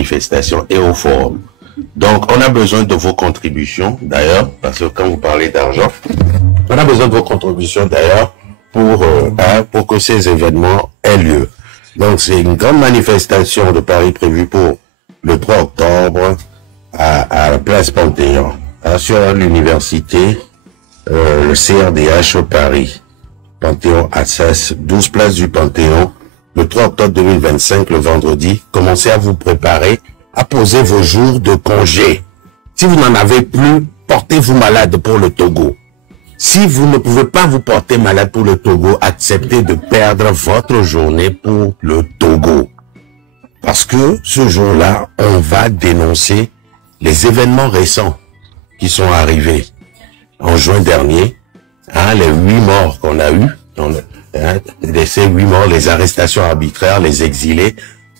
manifestation et au forum. Donc, on a besoin de vos contributions, d'ailleurs, parce que quand vous parlez d'argent, on a besoin de vos contributions, d'ailleurs, pour que ces événements aient lieu. Donc, c'est une grande manifestation de Paris prévue pour le 3 octobre à la place Panthéon, sur l'université, le CRDH Paris. Panthéon Assas, 12 places du Panthéon, le 3 octobre 2025, le vendredi. Commencez à vous préparer à poser vos jours de congé. Si vous n'en avez plus, portez-vous malade pour le Togo. Si vous ne pouvez pas vous porter malade pour le Togo, acceptez de perdre votre journée pour le Togo. Parce que ce jour-là, on va dénoncer les événements récents qui sont arrivés en juin dernier. Les 8 morts qu'on a eus, ces 8 morts, les arrestations arbitraires, les exilés.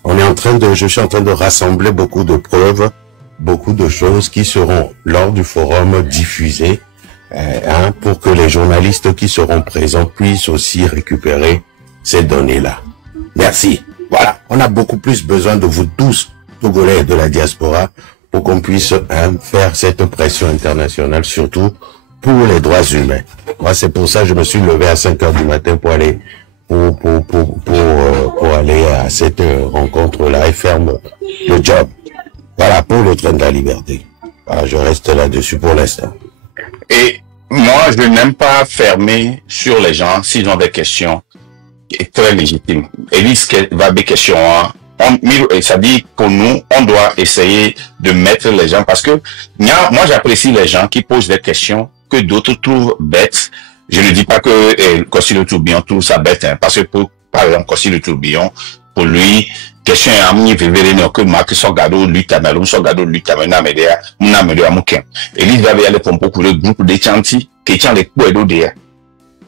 Je suis en train de rassembler beaucoup de preuves, beaucoup de choses qui seront lors du forum diffusées, pour que les journalistes qui seront présents puissent aussi récupérer ces données-là. Merci. Voilà, on a beaucoup plus besoin de vous tous, Togolais de la diaspora, pour qu'on puisse faire cette pression internationale, surtout pour les droits humains. Moi, c'est pour ça que je me suis levé à 5 heures du matin pour aller aller à cette rencontre-là et faire le job. Voilà, pour le train de la liberté. Voilà, je reste là-dessus pour l'instant. Et moi, je n'aime pas fermer sur les gens s'ils ont des questions très légitimes. Elise va des questions, ça dit pour nous, on doit essayer de mettre les gens, parce que moi, j'apprécie les gens qui posent des questions que d'autres trouvent bêtes. Je ne dis pas que Kossi Le Tourbillon trouve ça bête, parce que par exemple, Kossi Le Tourbillon, pour lui, question est amni vivere que Marc Sogado lutamelo Sogado lutamena medea muna medea muken. Elise va aller pour le groupe de chanti qui tient les coups d'odeur.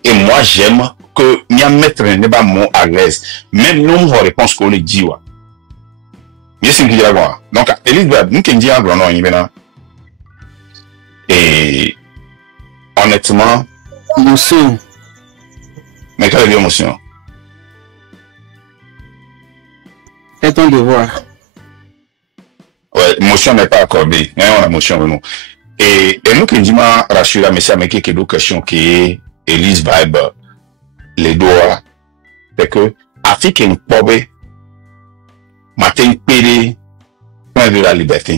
Et moi, j'aime que m'y mettre ne pas mon à l'aise. Même nous, on réponse qu'on le dit, ouais. Yes, donc, Elise va nous qui dit en grand nom, et honnêtement, émotion. Mais quelle est l'émotion? C'est ton devoir. Ouais, l'émotion n'est pas accordée. On a l'émotion, vraiment. Et nous qui disons, rassurez, mais ça, mais qu'il y a des questions qui est Elise Vibe, les doigts, c'est que, Afrique est une pauvre, matin, pédé, point de la liberté,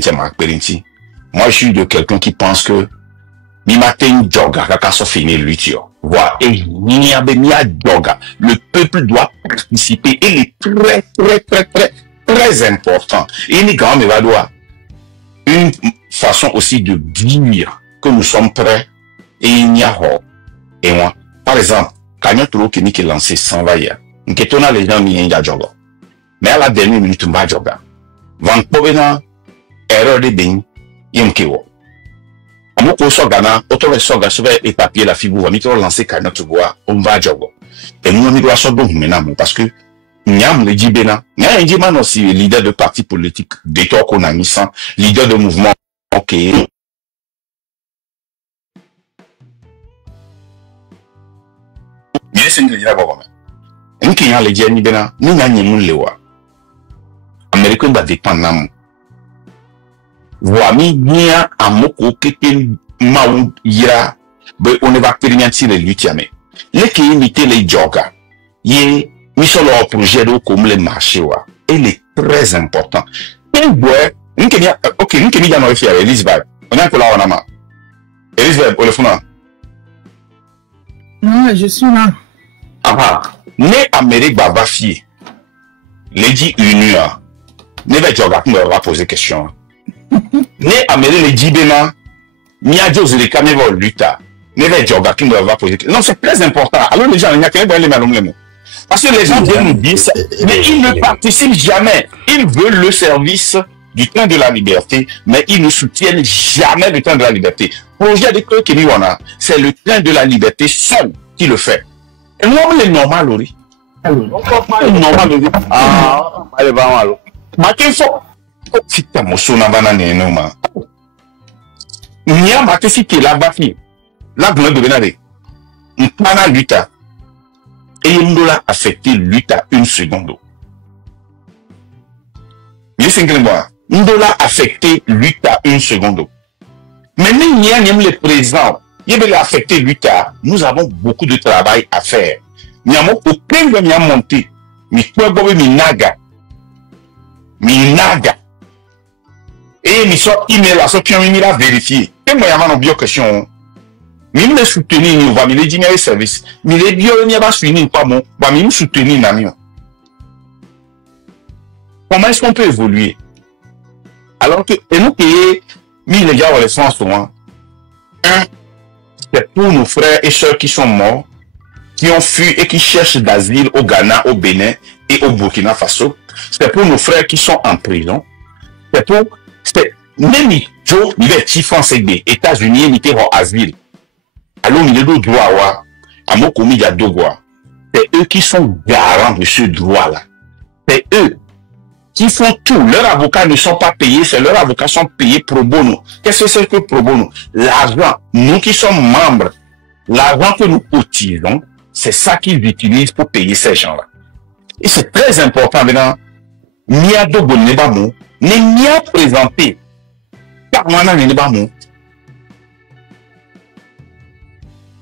moi, je suis de quelqu'un qui pense que, mi matin, joga, kaka so fini l'utio. Voilà. Et le peuple doit participer. Il est très important. Et il est quand même une façon aussi de dire que nous sommes prêts. Et il n'y a pas. Et moi, par exemple, quand nous qui est lancé sans vailleur, nous avons les gens qui ont joga. Mais à la dernière minute, nous avons joga. Van Povena, erreur de bain, yonkewo. Amoko Sogana, autant Soga sauver et papier la figure, mais tu vas lancer Kanya Tuboa, on va jogo. Et nous, on doit sortir maintenant, parce que, Niam le dit Bena, Niam dit man aussi, leader de parti politique, d'état qu'on a mis sans, leader de mouvement, ok. Mais c'est une idée d'abord, mais. Nous qui y a le dit Bena, nous n'avons pas de lewa. Américain va dépendre. Voami nia amoko keke maou ira be on va expérimenter les lutiamé. Les qui imiter les joga. Yé misolo projet de comme les marchés wa. Il est très important. Et ouais, nkenya OK, nkenya dans le fier Elise Vibe. On a là on a ma. Elise Vibe pour le fond. Non, je suis là. Ah, né Amérique va fier. Lady Union. Ne va joga qu'on va poser question. Ne amène les dibéna, ni à Dieu les caméras luta, ne va joga qui me va poser. Non, c'est très important. Alors les gens, il n'y a qu'un les malhonnêtes. Parce que les gens viennent nous dire ça, mais ils ne participent jamais. Ils veulent le service du train de la liberté, mais ils ne soutiennent jamais le train de la liberté. Projet de que nous on a, c'est le train de la liberté seul qui le fait. Et nous on est normal, Lori. Normal, Lori. Ah, allez, va mal. Mais qu'il faut. Si tu as mon son avant l'année, non, ma. Il y a ma question qui est là-bas, là, vous m'avez donné. Un plan à l'UTA. Et il nous a affecté l'UTA une seconde. Il est 5 mois. Nous l'a affecté 8 à 1 seconde. Mais nous, les présidents, il va affecter 8 à. Nous avons beaucoup de travail à faire. Nous avons aucun de nous monter. Mais quoi, naga. Et nous sommes email à ce qui ont mis la vérifier. Et moi, il y a une bio question. Mais nous soutenir, nous va me dire les services. Mais les bio, il n'y a pas soutenir, pas bon. Va me soutenir, namion. Comment est-ce qu'on peut évoluer? Alors que, et nous qui mis les gars dans les sens souvent. Un, c'est pour nos frères et sœurs qui sont morts, qui ont fui et qui cherchent d'asile au Ghana, au Bénin et au Burkina Faso. C'est pour nos frères qui sont en prison. C'est pour, même Joe, il est chiffre en États-Unis, il était en asile. Alors, il est de droit, à mon commis, il y a deux droits. C'est eux qui sont garants de ce droit-là. C'est eux qui font tout. Leurs avocats ne sont pas payés, c'est leurs avocats sont payés pro bono. Qu'est-ce que c'est que pro bono? L'argent, nous qui sommes membres, l'argent que nous cotisons, c'est ça qu'ils utilisent pour payer ces gens-là. Et c'est très important maintenant. Mia do bonebamo, ne mia présenté. Car moi, n'a pas mon.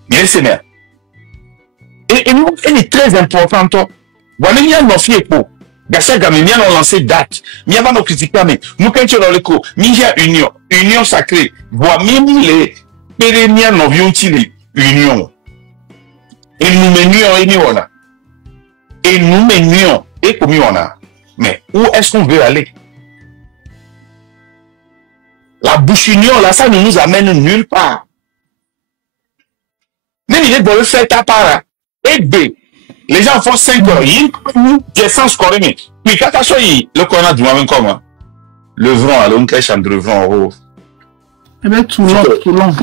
Bien, c'est bien. Et nous, elle est très importante. Voilà, il y a nos filles pour. Gassa Gamé, nous avons lancé date. Nous avons critiqué, mais nous, quand tu as le coup, nous avons union sacrée. Voilà, même les pérennials nous avons les union. Et nous menions, et nous on a. Et nous menions, et comme on a. Mais où est-ce qu'on veut aller? La bouche union, là, ça ne nous amène nulle part. Même il est dans le fait à part. Et B, les gens font 5 heures. J'ai sens corps, mais puis quand le corona du moment comment? Le vent, alors on cache entre le vent. Eh bien, tout long.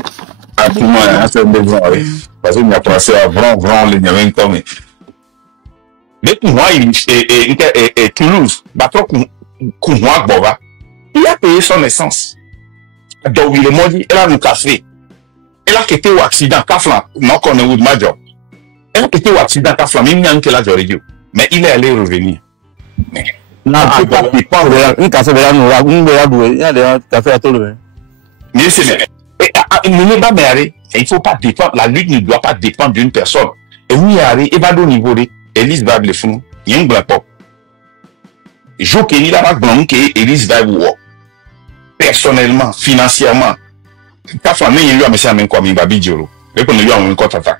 Ah, pour moi, c'est un vent, oui. Parce qu'il y a passé à vent, le n'y comme. Mais pour moi, et Toulouse, bateau Koumoua Boba, il a payé son essence. Donc, il est dit, elle a nous cassé. Elle a quitté au accident, Kaflan, non qu'on est où de major. Elle a quitté au accident, Kaflan, même il y a un radio. Mais il est allé revenir. Mais, non, il peut pas dépendre. Une café de la nourriture, une de la douée, il y a des cafés à tout le monde. Mais c'est bien. Il ne faut pas dépendre, la lutte ne doit pas dépendre d'une personne. Et oui, il va au niveau de Elise Vibe le fond, il y a un blanc pop. Je qu'il a un blanc qui Elise Vibe ou personnellement, financièrement. Quand on a eu un message avec quoi, il va dire, et qu'on a eu un compte attaque.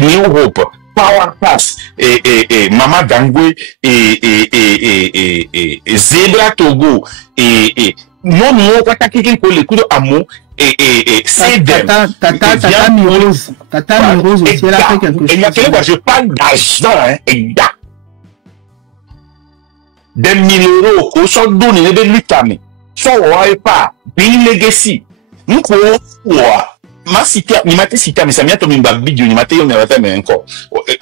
New Hope, Power Pass, et Mama Gangwe, et Zebra Togo, et non, pas quelqu'un pour les coups d'amour, et c'est Tata Mirose. Tata Mirose aussi, elle a fait quelque chose. Il y a quelqu'un qui je parle d'argent, hein, et des 1000 euros, qu'on soit donné, des lutamés. Soit on pas, bien legacy. Nous, ma cité, ni m'a cité, mais ça m'a tombé une vidéo, ni m'a été, on a fait, mais encore.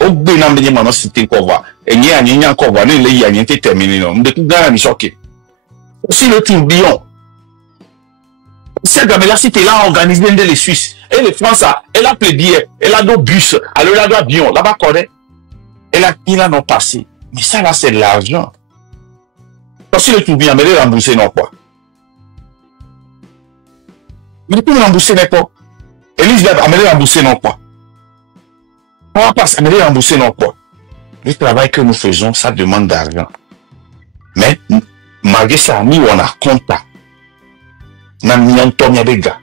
Au bout d'un moment, on a cité encore, voir. Et il y a encore, voir, il y a rien terminé, non. Mais tout le monde choqué. Aussi, le tourbillon. Cette dame-là, c'était là, organisé les Suisses. Et les Français, elle a plaidé, elle a deux bus, alors elle a deux avions, là-bas, correct. Elle a, il a non passé. Mais ça, là, c'est de l'argent. Si le tourbillon, mais elle est remboursé, non, quoi. Mais depuis, on rembourser n'est pas. Elise va amener rembourser non pas. On va pas amener rembourser non pas. Le travail que nous faisons, ça demande d'argent. Mais, malgré ça, nous, on a compte. Nous avons mis un ton de gars.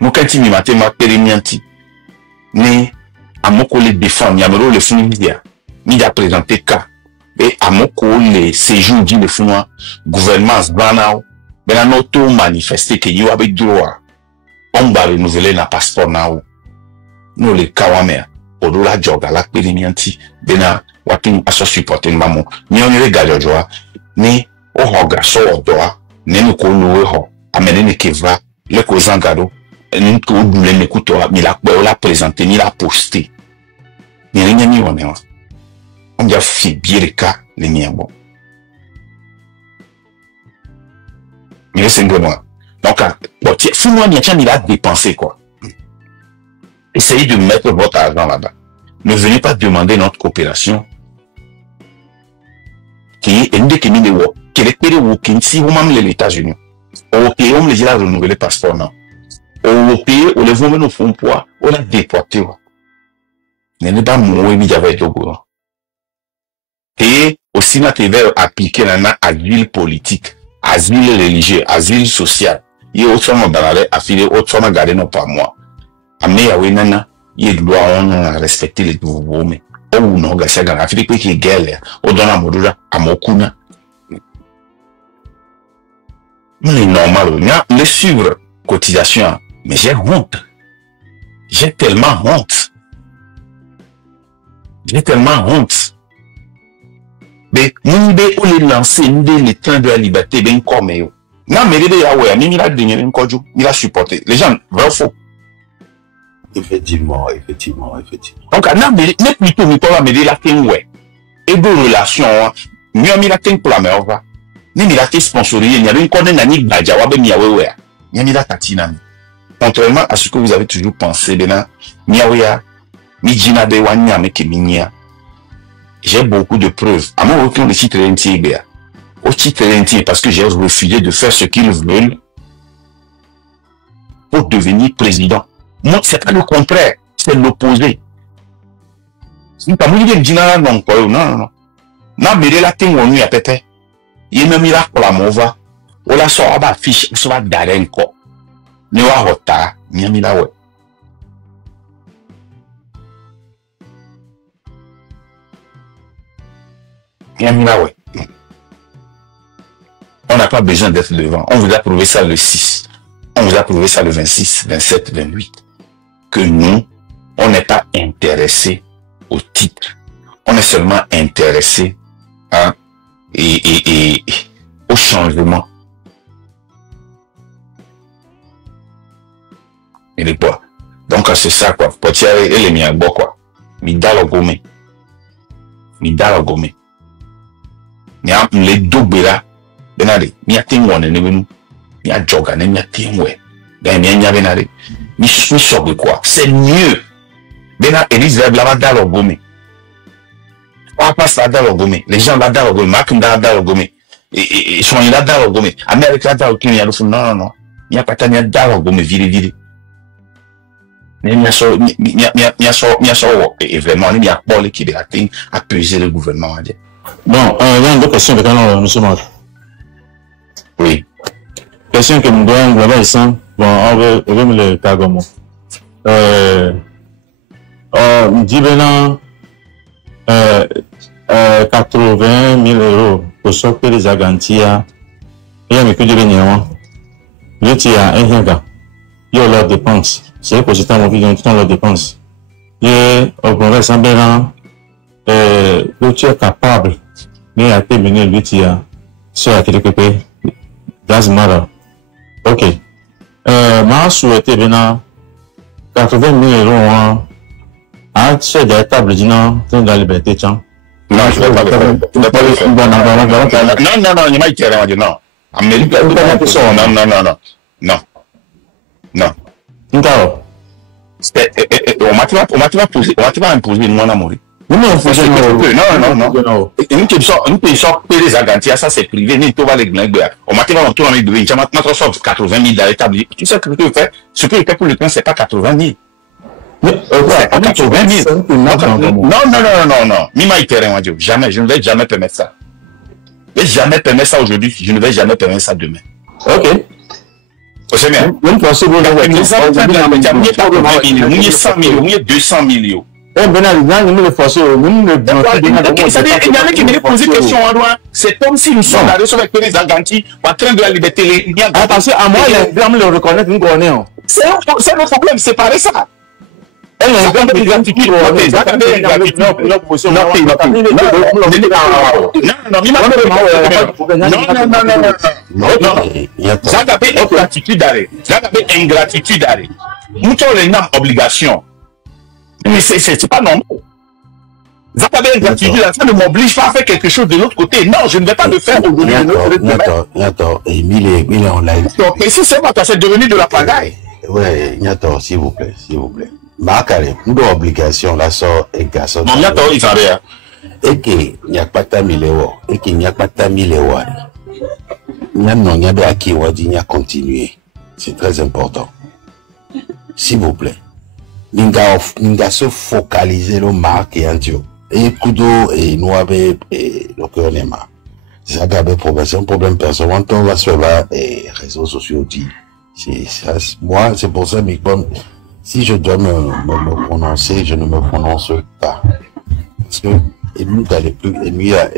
Nous, quand il m'a ma périmenti, mais, à mon collègue défend, il y a le fonds média. Il a présenté cas. Et à mon collègue, séjour dit le fonds, gouvernement, Banao. Mais nous avons manifesté que nous avons droit. On va renouveler notre passeport. Nous, les Kawamea, au delà de la périmenti, bena, watin aso supporter maman. Nous avons regardé joie, mais au regard sur droit, nous nous ho, amener les kevra, les kozangado, nous nous les écoutons, mais la présenté, ni la posté. Ni rien ni on est. On a fait bien les cas, les miens bon. Mais c'est bon. Donc, si moi, il a dépensé, quoi. Essayez de mettre votre argent là-bas. Ne venez pas demander notre coopération. Qui qu'elle est péré ou qui si vous même les États-Unis. Au pays, on les a renouvelé passeport, non. Au pays, on les voit nous font poids, on a déporté. N'est pas mon ami j'avais été au courant. Et aussi, n'a été appliqué dans asile politique, asile religieux, asile social. Il y a autre chose dans la affilié, autre chose dans garder non pas moi. Amener Yahweh nana, il doit on respecter les nouveaux mais. Oh non, gars, c'est grave. Affilié qui est guerre, on donne à Modura, à Mokuna. Mais normal, les suivre cotisation, mais j'ai honte. J'ai tellement honte. J'ai tellement honte. Mais, nous, on les lancer, nous, les trains de la liberté, ben, comme, non, mais les Yahweh, il a donné un code, il a supporté. Les gens, vrai ou faux? Effectivement, effectivement, effectivement. Donc, non, mais, plutôt, nous, on va me dire la thème, ouais. Et de relations, mieux, il a thème pour la mère, va. Il a été sponsorisé, il y avait une connaître Nani Badjawa, ben, Yahweh, il y a tatina. Contrairement à ce que vous avez toujours pensé, Bena, Yahweh, Mijina de Wanya, mais Keminia. J'ai beaucoup de preuves. À mon retour, le titre entier, au titre entier, parce que j'ai refusé de faire ce qu'ils veulent pour devenir président. Moi, c'est pas le contraire, c'est l'opposé. Non, non, non. Non, mais là, t'es on y a pété. Il y a même miracle pour la mauvaise. On la sort à la fiche, on se va d'aller encore. Ne va retard, il y a mis là, ouais. Ouais. On n'a pas besoin d'être devant. On vous a prouvé ça le 6. On vous a prouvé ça le 26, 27, 28. Que nous, on n'est pas intéressé au titre. On est seulement intéressé hein, et au changement. Et les quoi. Donc c'est ça quoi. Potier et les miens quoi. Midalo gome. Midalo gome. Nya les dobera benade mi atin ne benu mi ajoga ne mi atinwe ben mi nya benade mi choque quoi c'est mieux bena Elise la dalo gome on passe la dalo gome les gens la dalo gome makum da dalo gome et sont là dalo gome Amérique la dalo qui non non non mi apata mi dalo gome vire mi so et vraiment mi a parlé qui a peser le gouvernement. Bon, il y a deux questions avec M. Marc. Oui. Question que nous devons voir ici. Bon, on veut me le cargamo. Dit maintenant 80 000 euros pour sortir les agantia. Il y a mes que de l'union. Je tiens un gars. Il y a leurs dépenses. C'est pour ce temps où ils ont leurs dépenses. Et au progrès, ça bien le tu es capable mais à terminer le tir sur la télécopée that's matter. Ok ma souhaité bien 80 000 euros à chez des tables dînant dans la liberté tiens non je vais pas le faire non il m'a été non Amérique non on m'a pas imposé moi d'amour. Non. Nous qui sommes les agantia, ça c'est privé, ni tout va les glinguer. On m'a dit, on tourne avec de 80 000 d'établi. Tu sais ce que tu peux faire? Ce que tu fais pour le plan, c'est pas 80 000. Mais, c'est pas 80 000. Non. Mima Iteré, on dit, jamais, je ne vais jamais permettre ça. Je ne vais jamais permettre ça aujourd'hui, je ne vais jamais permettre ça demain. Ok. C'est bien. Même pour ce que vous avez dit, 100 000, 200 millions. C'est comme si nous sommes allés sur les Aganti, en train de la liberté. Parce qu'à moi, les blancs le reconnaissent, nous connaissons. C'est le problème, c'est pareil ça. Elle est grande gratitude. Mais c'est pas normal. Ça ne m'oblige pas à faire quelque chose de l'autre côté. Non, je ne vais pas le faire aujourd'hui. Niato, Emile, on l'a dit. Mais si c'est pas, c'est devenu de la pagaille. Ouais, Niato, s'il vous plaît. Marcare, une obligation, la sort et garçon. Non, Niato, il s'en rien. Et qu'il n'y a pas de 1000 euros. Et qu'il n'y a pas de 1000 euros. il y a qui il y a continuer. C'est très important. S'il vous plaît. Ninga se focaliser le marque et andio. Et kudo et nous avons le cœur c'est ça qui avait un problème personnel. On va sur les réseaux sociaux dit. Moi, c'est pour ça, mais comme, si je dois me prononcer, je ne me prononce pas. Parce que, et nous, dans les plus, et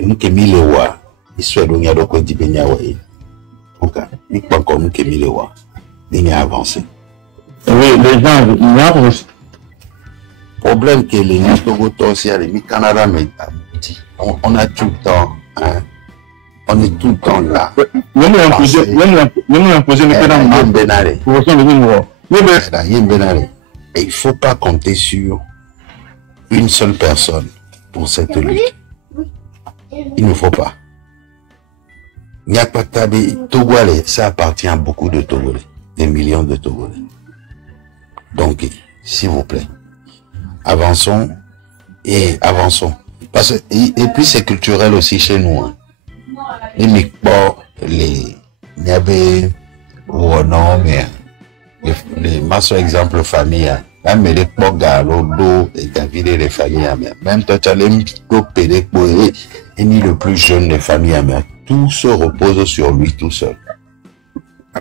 nous, qui mis les rois, ils sont loin de quoi dit Benya Waï. Donc, nous, pas encore nous qui mis les rois. Ils ont avancé. Oui, les gens, ils avancent. Problème que les Togo, aussi, les Canada, mais on a tout le temps, hein. On est tout le temps là. Même l'imposer, et il ne faut pas compter sur une seule personne pour cette lutte. Il ne faut pas. Nyakpatabe, Togolais, ça appartient à beaucoup de Togolais, des millions de Togolais. Donc, s'il vous plaît, avançons et avançons. Parce que, et puis c'est culturel aussi chez nous. Hein. Les micros, il y avait, oh non, mais, les masses exemple famille, là, mais les pogas, l'eau, et David et les familles, même toi, tu as les micros pédés, et ni le plus jeune des familles, tout se repose sur lui tout seul.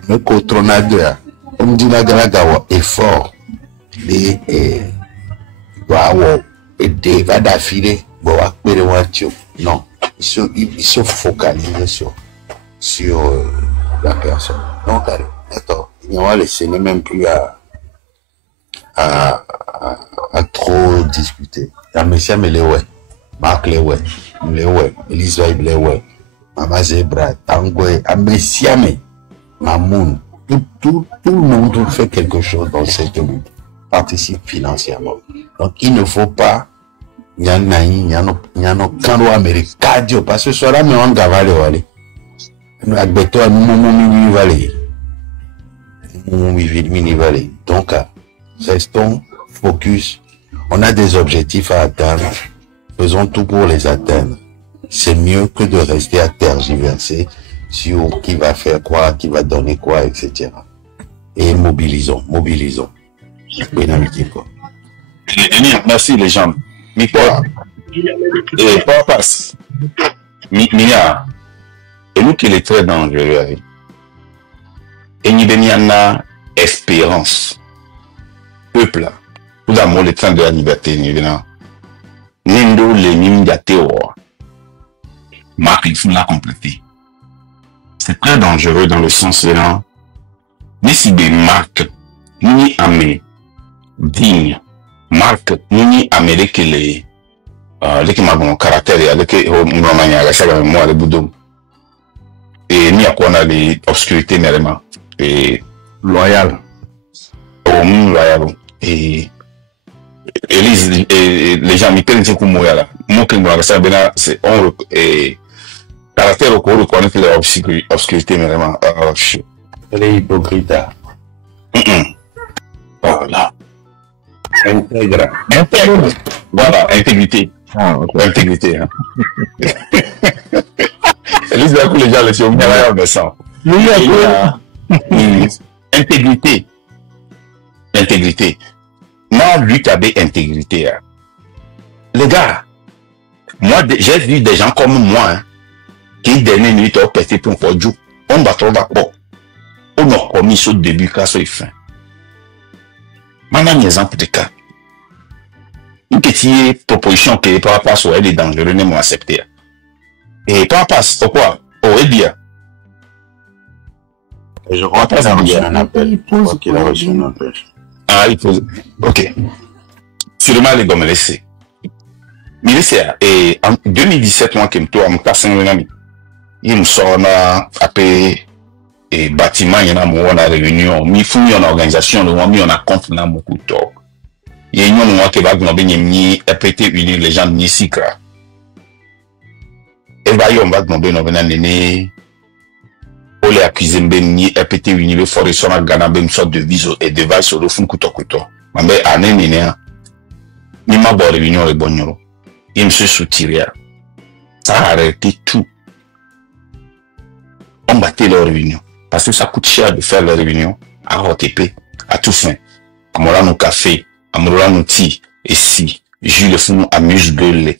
Mais contre Nadia, on me dit la Galagawa est fort, et, waouh, et des va d'affilée, bon, non. Il se focalise sur la personne. Donc, attends, il va laisser même plus à trop discuter. La Messia me les ouais, Marc les ouais, Elisa les ouais, Mama Zebra, Tangoé, Messia me, Mamoun, tout le monde fait quelque chose dans cette monde, participe financièrement. Donc, il ne faut pas Nyano kando Amerika dio parce que soit là mais on gavale wale. Agbeto mini vale. Donc restons focus. On a des objectifs à atteindre. Faisons tout pour les atteindre. C'est mieux que de rester à tergiverser sur qui va faire quoi, qui va donner quoi, etc. Et mobilisons. Merci les gens. Mikwa, et pas passe. Mia, et nous qui est très dangereux. Et nous avons espérance. Peuple, tout d'amour, le train de la liberté, nous avons. Nindo les mimes d'Atéo. Marc, il faut la compléter. C'est très dangereux dans le sens là. Mais si des marques, ni amé, digne. Marque ni Amérique les qui m'a bon caractère et les romania la saga moi les boudou et ni à quoi on a les obscurités néanmoins et loyal loyal et Elise et les gens m'y prennent comme moi là moi qui me ça bien c'est on et caractère au cours connaître les obscurités néanmoins les hypocrites voilà. Intègre. Voilà, intégrité. Ah, okay. Intégrité. Hein. Elise, d'un coup, les gens, les sont mais ça. Intégrité. Intégrité. Moi, lui, tu avais intégrité. Hein. Les gars, moi, j'ai vu des gens comme moi, hein, qui, dernière minute, ont pété pour un podjou. On va trouver quoi. On a commis ce début, quand c'est fin. Maintenant, un exemple de cas. Une petite proposition que par rapport à elle est dangereuse, n'est pas acceptée. Et par rapport à quoi? Oh, et bien. Je crois qu'il a reçu un appel. Ah, il pose. Ok. Sûrement, les gars me laissent. Mais laissez, et en 2017, moi, qui me tourne, un ami. Il me sort après. Et bâtiment, il y en a mon réunion, mi fouille en organisation, le mi on a compte dans beaucoup de temps. Il y a une moment qui va gnommer ni répéter unir les gens ni sikra. Et bah on va gnommer non venant néné. On les accuse ni répéter unir le forêt sur la gana une sorte de viso et de vaille sur le fond couteau. Mais année néné, ni ma bonne réunion les bonnes. Il me se soutiré. Ça a arrêté tout. on battait leurs réunions. Parce que ça coûte cher de faire les réunions à OTP, à tout fin. À Molano Café, à Molano Tea, et si, Jules le fond amuse-gueule.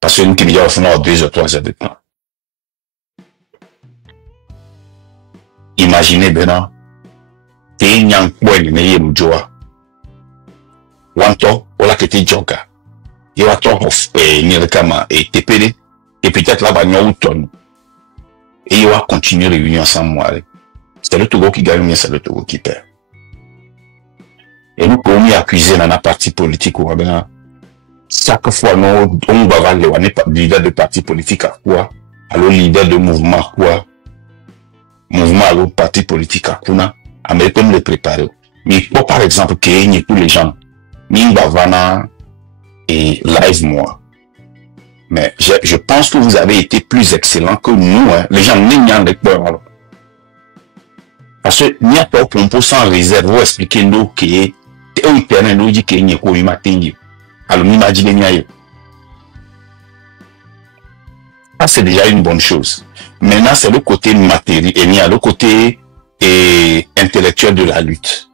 Parce que nous qui vivons au fond 2 ou 3 heures de temps. Imaginez maintenant, t'es nyang kwen neye mjoa. Wanto, ola kete joga. Yewato of Nirkama et TPD, et peut-être là, va nous ton. Et il va continuer réunion ensemble, moi. C'est le Togo qui gagne, mais c'est le Togo qui perd. Et nous pouvons accuser dans la partie politique ou bien chaque fois nous on va aller leader de parti politique à quoi, alors leader de mouvement quoi, mouvement alors parti politique à quoi, mais comme le préparer. Mais pour par exemple qu'il y ait tous les gens, ni bavana et live moi. Mais je pense que vous avez été plus excellent que nous, hein. Les gens n'ignorent les peurs. Parce que n'y a pas pour sans réserve, vous expliquez nous qui est au terrain nous dit qu'il n'y a pas eu matin. Alors m'imaginez n'y ça c'est déjà une bonne chose. Maintenant c'est le côté matériel et il y a le côté intellectuel de la lutte.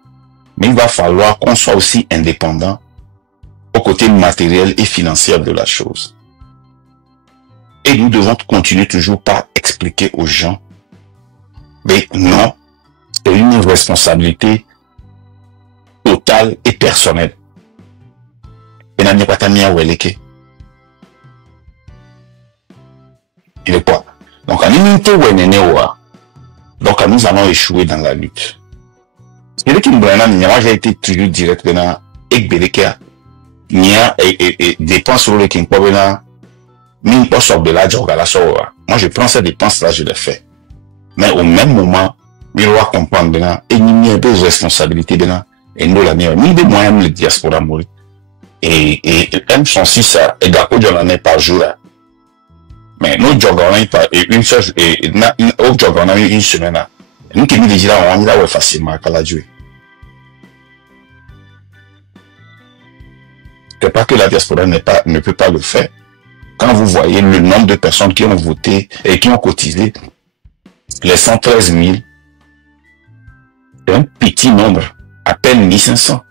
Mais il va falloir qu'on soit aussi indépendant au côté matériel et financier de la chose. Et nous devons continuer toujours par expliquer aux gens, mais non, c'est une responsabilité totale et personnelle. Et n'a pas tami à Weleke. Il est quoi? Donc, à l'unité donc, nous allons échouer dans la lutte. C'est qui moi, j'ai été toujours direct maintenant, et Beleka, il y a dépenses sur les qui moi, je prends ces dépenses-là, je les fais. Mais au même moment, il doit comprendre maintenant, et il y a des responsabilités maintenant, et nous, la meilleure, ni des moyens, les diaspora mourir. Et M106, et d'accord, j'en ai par jour, mais nous, j'en ai pas, une seule, et j'en ai une semaine, nous qui nous disons, on y va facilement, qu'à la jouer. C'est pas que la diaspora ne peut pas le faire. Quand vous voyez le nombre de personnes qui ont voté et qui ont cotisé, les 113 000, c'est un petit nombre, à peine 1500.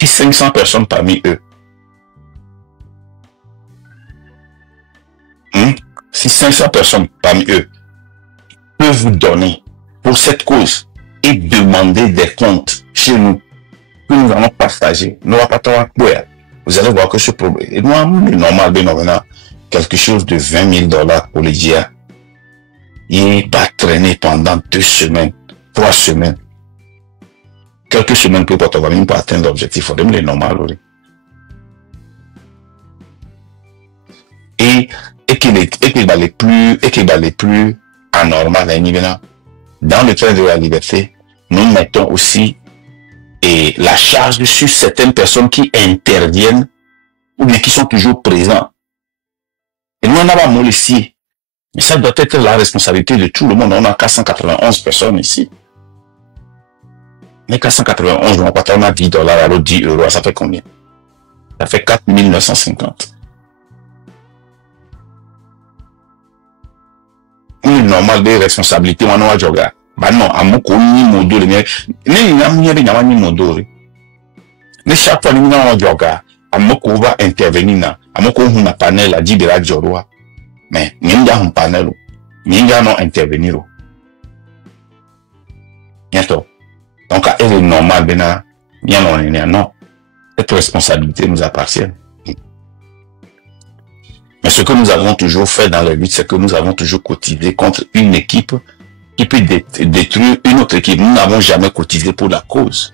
Et 500 personnes parmi eux. Si 500 personnes parmi eux peuvent vous donner pour cette cause et demander des comptes chez nous, que nous allons partager, nous allons pas vous allez voir que ce problème, et nous avons le normal, quelque chose de 20 000 $ pour les GIA. Il n'est pas traîné pendant 2 semaines, 3 semaines. Quelques semaines que pour même pas atteindre l'objectif, il faut le normal. Et qu'il est les plus anormal, dans le train de la liberté, nous mettons aussi la charge sur certaines personnes qui interviennent ou bien qui sont toujours présents. Et nous, on a pas mal ici. Mais ça doit être la responsabilité de tout le monde. On a 491 personnes ici. Mais 491, on a 10 $, alors 10 €, ça fait combien? Ça fait 4 950. Une normale des responsabilités, on a joga. Bah non, à mon ni modo, ni modo. Mais chaque fois, nous avons joga. À mon va intervenir, à mon on a panel, à 10 $. Mais, nous avons un panel, nous allons intervenir. Bientôt. Donc, elle est normale, bien non. Cette responsabilité nous appartient. Mais ce que nous avons toujours fait dans la lutte, c'est que nous avons toujours cotisé contre une équipe qui peut détruire une autre équipe. Nous n'avons jamais cotisé pour la cause.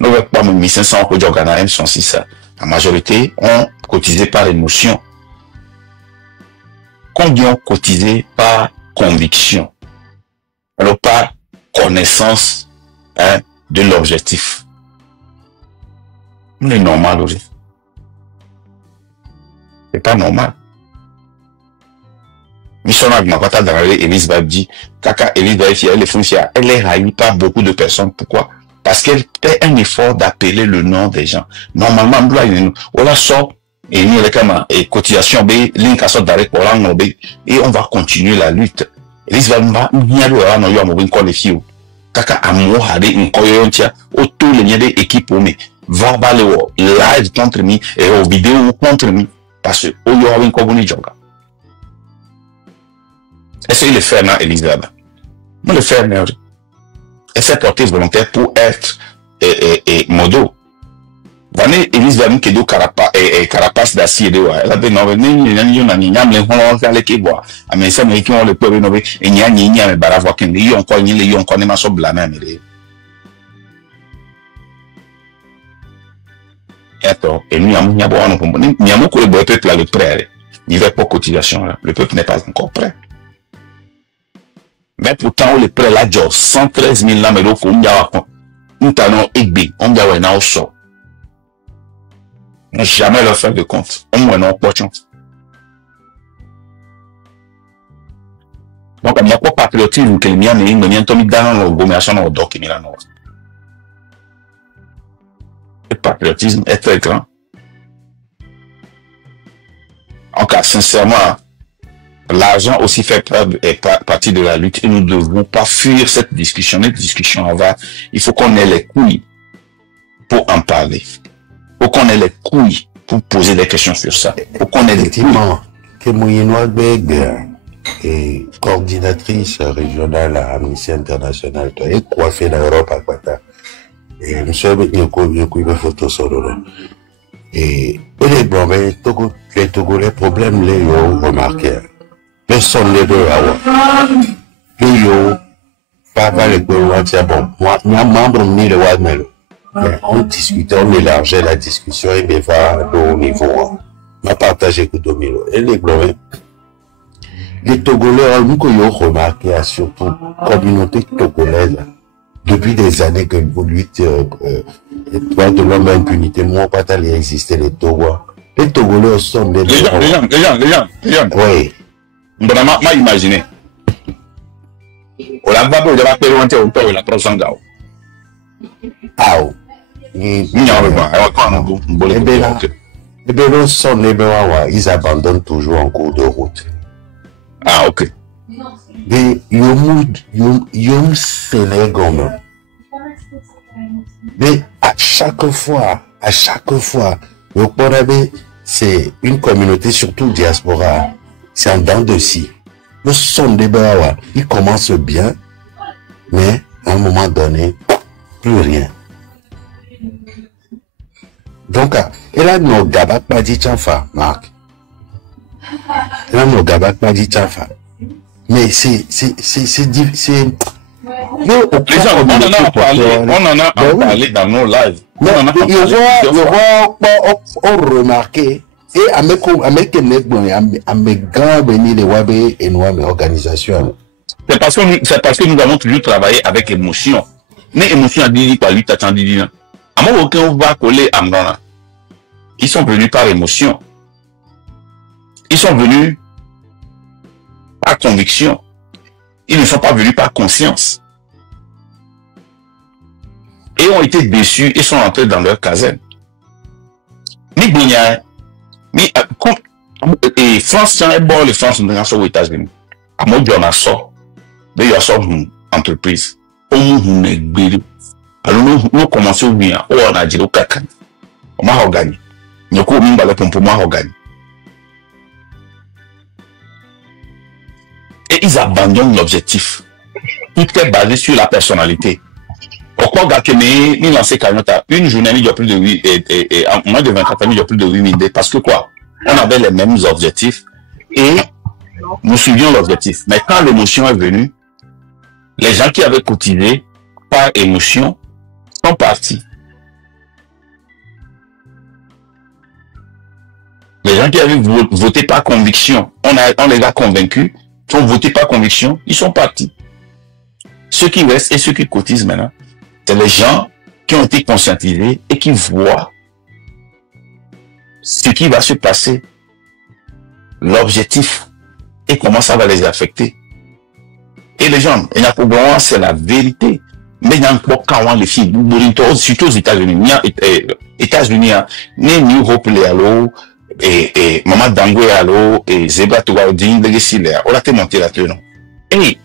Nous n'avons pas 1500 pour M 106. La majorité ont cotisé par émotion. Combien ont cotisé par conviction? Alors par connaissance de l'objectif. C'est normal aussi. C'est pas normal. Mission Agmapata dans Elise Babdi, Kaka Elise Babdi, elle est foncière, elle est haïe par beaucoup de personnes. Pourquoi? Parce qu'elle fait un effort d'appeler le nom des gens. Normalement, on la sort et nous, les cotisations, link à sorte d'arrêt pour et on va continuer la lutte. Elise va nous dire, kaka amo hade nkoyontia auto le nyade équipe mais va balewo live contre mi et au vidéo contre mi parce que oyo hawen ko boni jonga essaye de faire na Elisabeth moi le faire mais essaye porter volontaire pour être et modo vane Elisabeth qui do carapace d'acier de wa la be no ni na nyam le hono ka le kebo ame se me ki on le pebe no be enya me baravo ken le yon ko nyi le yon ko ne ma so blana me le eto et nous am nya bo on ko ni am ko le peuple là le prêt il va pas cotisation là le peuple n'est pas encore prêt mais pourtant le prêt là jo 113 000 là me do ko nya wa nous tanon egbe on dia wa na o so jamais leur faire de compte. Au moins, non, pas de chance. Donc, il n'y a pas de patriotisme que il y a, mais il y a un tomi dans le gommation au doc, il y a le patriotisme est très grand. En cas, sincèrement, l'argent aussi fait partie de la lutte et nous ne devons pas fuir cette discussion. Cette discussion va, il faut qu'on ait les couilles pour en parler. Faut qu'on ait les couilles pour poser des questions sur ça. Faut qu'on ait les couilles. Que Mouyenois Beg est coordinatrice régionale à Amnesty International. Tu es coiffé dans l'Europe à Quata. Et monsieur Nyoko photo solo. Et honnêtement, les Togolais problèmes, les ont remarqué. Personne ne veut avoir. Les ont pas les gouvernements, c'est bon. Moi, membre ni le Wadmelo. On discutait, on élargeait la discussion et bien va au niveau. On a partagé que Domino. Et les Togolais, nous ont remarqué, surtout communauté togolaise, depuis des années que vous lutte, droit de l'homme et impunité, moi, pas allé exister les Togois. Les Togolais sont des gens. Oui. M'a imaginé. On a pas de la période où on a trop sangao. Ah, ils abandonnent toujours en cours de route. Ah, ok. Mais mais à chaque fois, c'est une communauté, surtout diaspora, c'est en dents de scie. Le son des Bawa, il commence bien, mais à un moment donné, plus rien. Donc, et là, nos gabak pas dit tchafa, Marc. Et là, nos gabak pas dit tchafa. Mais c'est, on en a parlé dans nos lives. On remarqué, et avec grand béni les Wabe et nous, organisation. C'est parce que nous avons toujours travaillé avec émotion. Mais émotion a dit par lui, t'attends dit. À moi, aucun va coller à Mrana. Ils sont venus par émotion. Ils sont venus par conviction. Ils ne sont pas venus par conscience. Et ont été déçus et sont entrés dans leur caserne. Et France, c'est bon, les France, nous sommes aux États-Unis. À moi, on a ça. Mais il y a ça, entreprise. Alors, nous commençons bien. On a dit, on a gagné. Nous avons gagné. Et ils abandonnent l'objectif. Tout est basé sur la personnalité. Pourquoi Gakeme, ni lancé une journée, il y a plus de 8, et en moins de 24 ans, il y a plus de 8 000 parce que quoi? On avait les mêmes objectifs et nous suivions l'objectif. Mais quand l'émotion est venue, les gens qui avaient cotisé par émotion sont partis. Les gens qui avaient voté par conviction, on les a convaincus, qui ont voté par conviction, ils sont partis. Ceux qui restent et ceux qui cotisent maintenant, c'est les gens qui ont été conscientisés et qui voient ce qui va se passer, l'objectif et comment ça va les affecter. Et les gens, c'est la vérité. Mais il y a encore quand les filles, surtout aux États-Unis, New Hope, et maman Dangwe allo et Zebra Toga Odin de Gessiler on l'a été monté là-dessus non et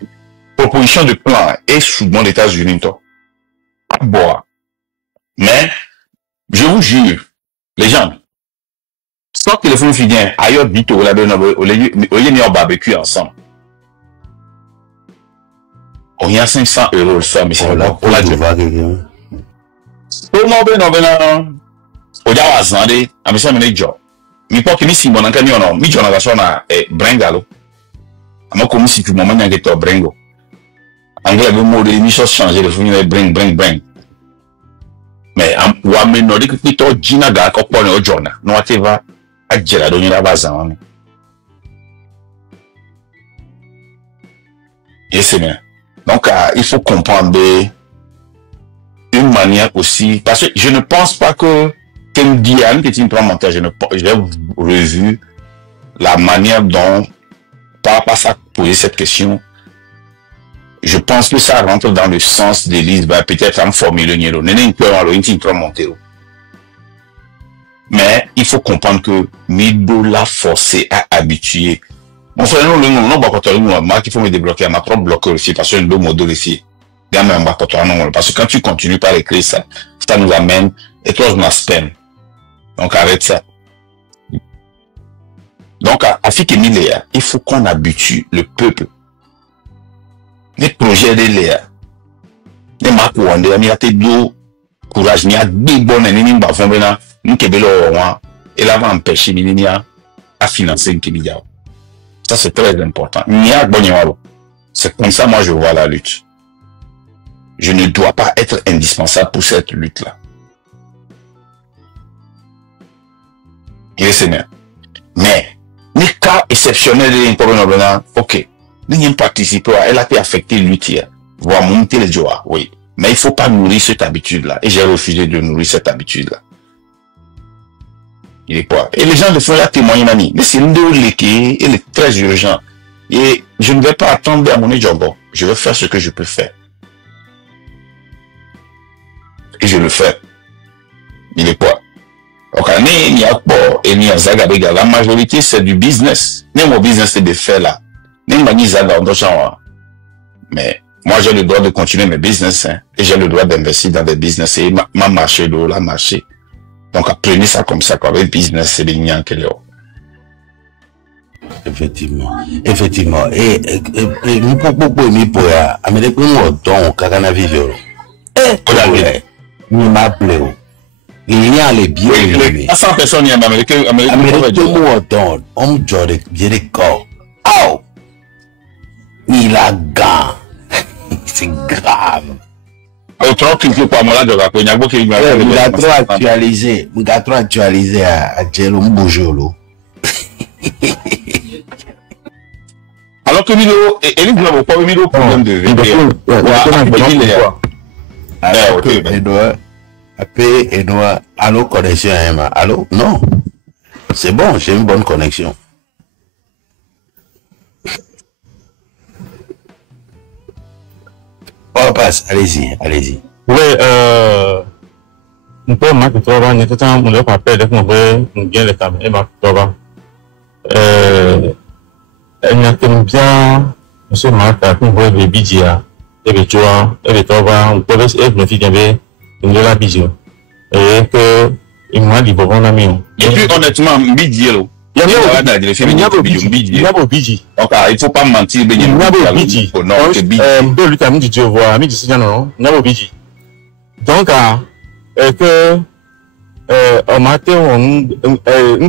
proposition de plan est souvent les États-Unis toi bon mais je vous jure les gens sans téléphone finien ailleurs dit au la donne au lieu en barbecue ensemble on y a 500 € le soir mais c'est là pour la quelqu'un. Tout le monde ben o ja wazande amisa mene jo mi po kimi simbo nanka ni ono mi jo na gaso na brengalo amako mi si tu moment nyange to brengo anglais be mo de mi so changer le funi bring mais wa me no de ki to jina ga ko po ne o jona no whatever ajela do ni la bazan et c'est bien donc il faut comprendre une manière aussi parce que je ne pense pas que comme Diane, qui est une parlementaire, j'ai revu la manière dont, par rapport à ça, poser cette question. Je pense que ça rentre dans le sens d'Élise, peut-être en formule, mais il faut comprendre que Mido l'a forcé à habituer. Mon frère, moi, il faut me débloquer, ma propre bloqueur aussi, parce que je dois modèle ici. Parce que quand tu continues par écrire ça, ça nous amène, et toi, je m'aspème. Donc arrête ça. Donc à Fik et Miléa, il faut qu'on habitue le peuple. Les projets de Léa. Les marques où on a été d'eau, courage, il y a des bonnes ennemis, nous qui et là va empêcher Miléa à financer une Kébidia. Ça c'est très important. C'est comme ça moi je vois la lutte. Je ne dois pas être indispensable pour cette lutte-là. Mais les cas exceptionnels de l'inconvénient, ok, nous participé, elle a été affectée l'utile, voir monter les joies, oui. Mais il faut pas nourrir cette habitude-là. Et j'ai refusé de nourrir cette habitude-là. Il est quoi? Et les gens le font là témoigner, mamie. Mais c'est une de qui est très urgent. Et je ne vais pas attendre à mon job. Je vais faire ce que je peux faire. Et je le fais. Il est quoi? Donc, la majorité, c'est du business. Même au business, c'est de faire là. Mais moi, j'ai le droit de continuer mes business, hein, et j'ai le droit d'investir dans des business, et ma marché, la marché. Donc, apprenez ça comme ça, quoi. Le business, c'est des niens que Effectivement. Effectivement. Et nous pouvons pour Amérique, nous, on kakana vivre. Nous m'appelons. Il y a les biens. À 100 personnes, il y a Amérique, on me corps. Oh! Il a gant. C'est grave. Il a trop actualisé. Il a trop actualisé à Djelo Mbojolo. Alors que Milo, et nous n'avons pas eu le problème de allô, connexion, allô? Non. C'est bon, j'ai une bonne connexion. On passe, allez-y. Oui, on peut marquer toi, on est temps, on doit appeler, on veut bien les caméras, et marquer toi. Elle n'y a que bien, monsieur Marc, on voit les bidjia, et les joie, et les tova, on peut être une fille qui avait une de la bidjia. Et que, il m'a dit, bon, on a mis. Et puis, honnêtement, bidjia, il y a Bidji. Donc, il faut pas mentir, il y a Bidji. Non, c'est Bidji. De lui, t'as mis du voir, mis du non, il y a Bidji. Donc, que, au matin, on,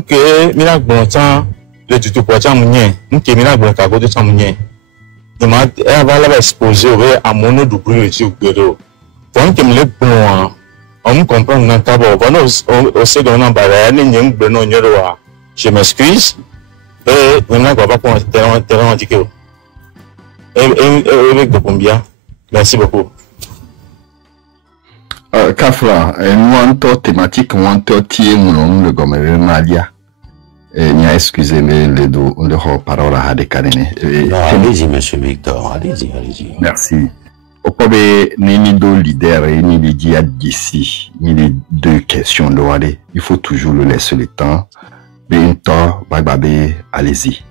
que, mila bon temps, le tuto pour tient mounien, que mila bon cago de tient mounien. Il m'a, elle va la exposer à mon double au bureau. Donc, il me le bon, on me comprend dans ta boîte, on au second en barrière, n'y a pas de je m'excuse. Et on n'a pas pour un terrain indiqué. Et avec de combien? Merci beaucoup. Kafra, nous avons thématique, nous avons tiré le gomme Malia. Et nous excusez-moi le parole à Hadekarine. Allez-y, monsieur Victor, allez-y. Merci. Au problème, ni deux leaders, ni les djihad d'ici, ni les deux questions de Wale. Il faut toujours le laisser le temps. allez-y.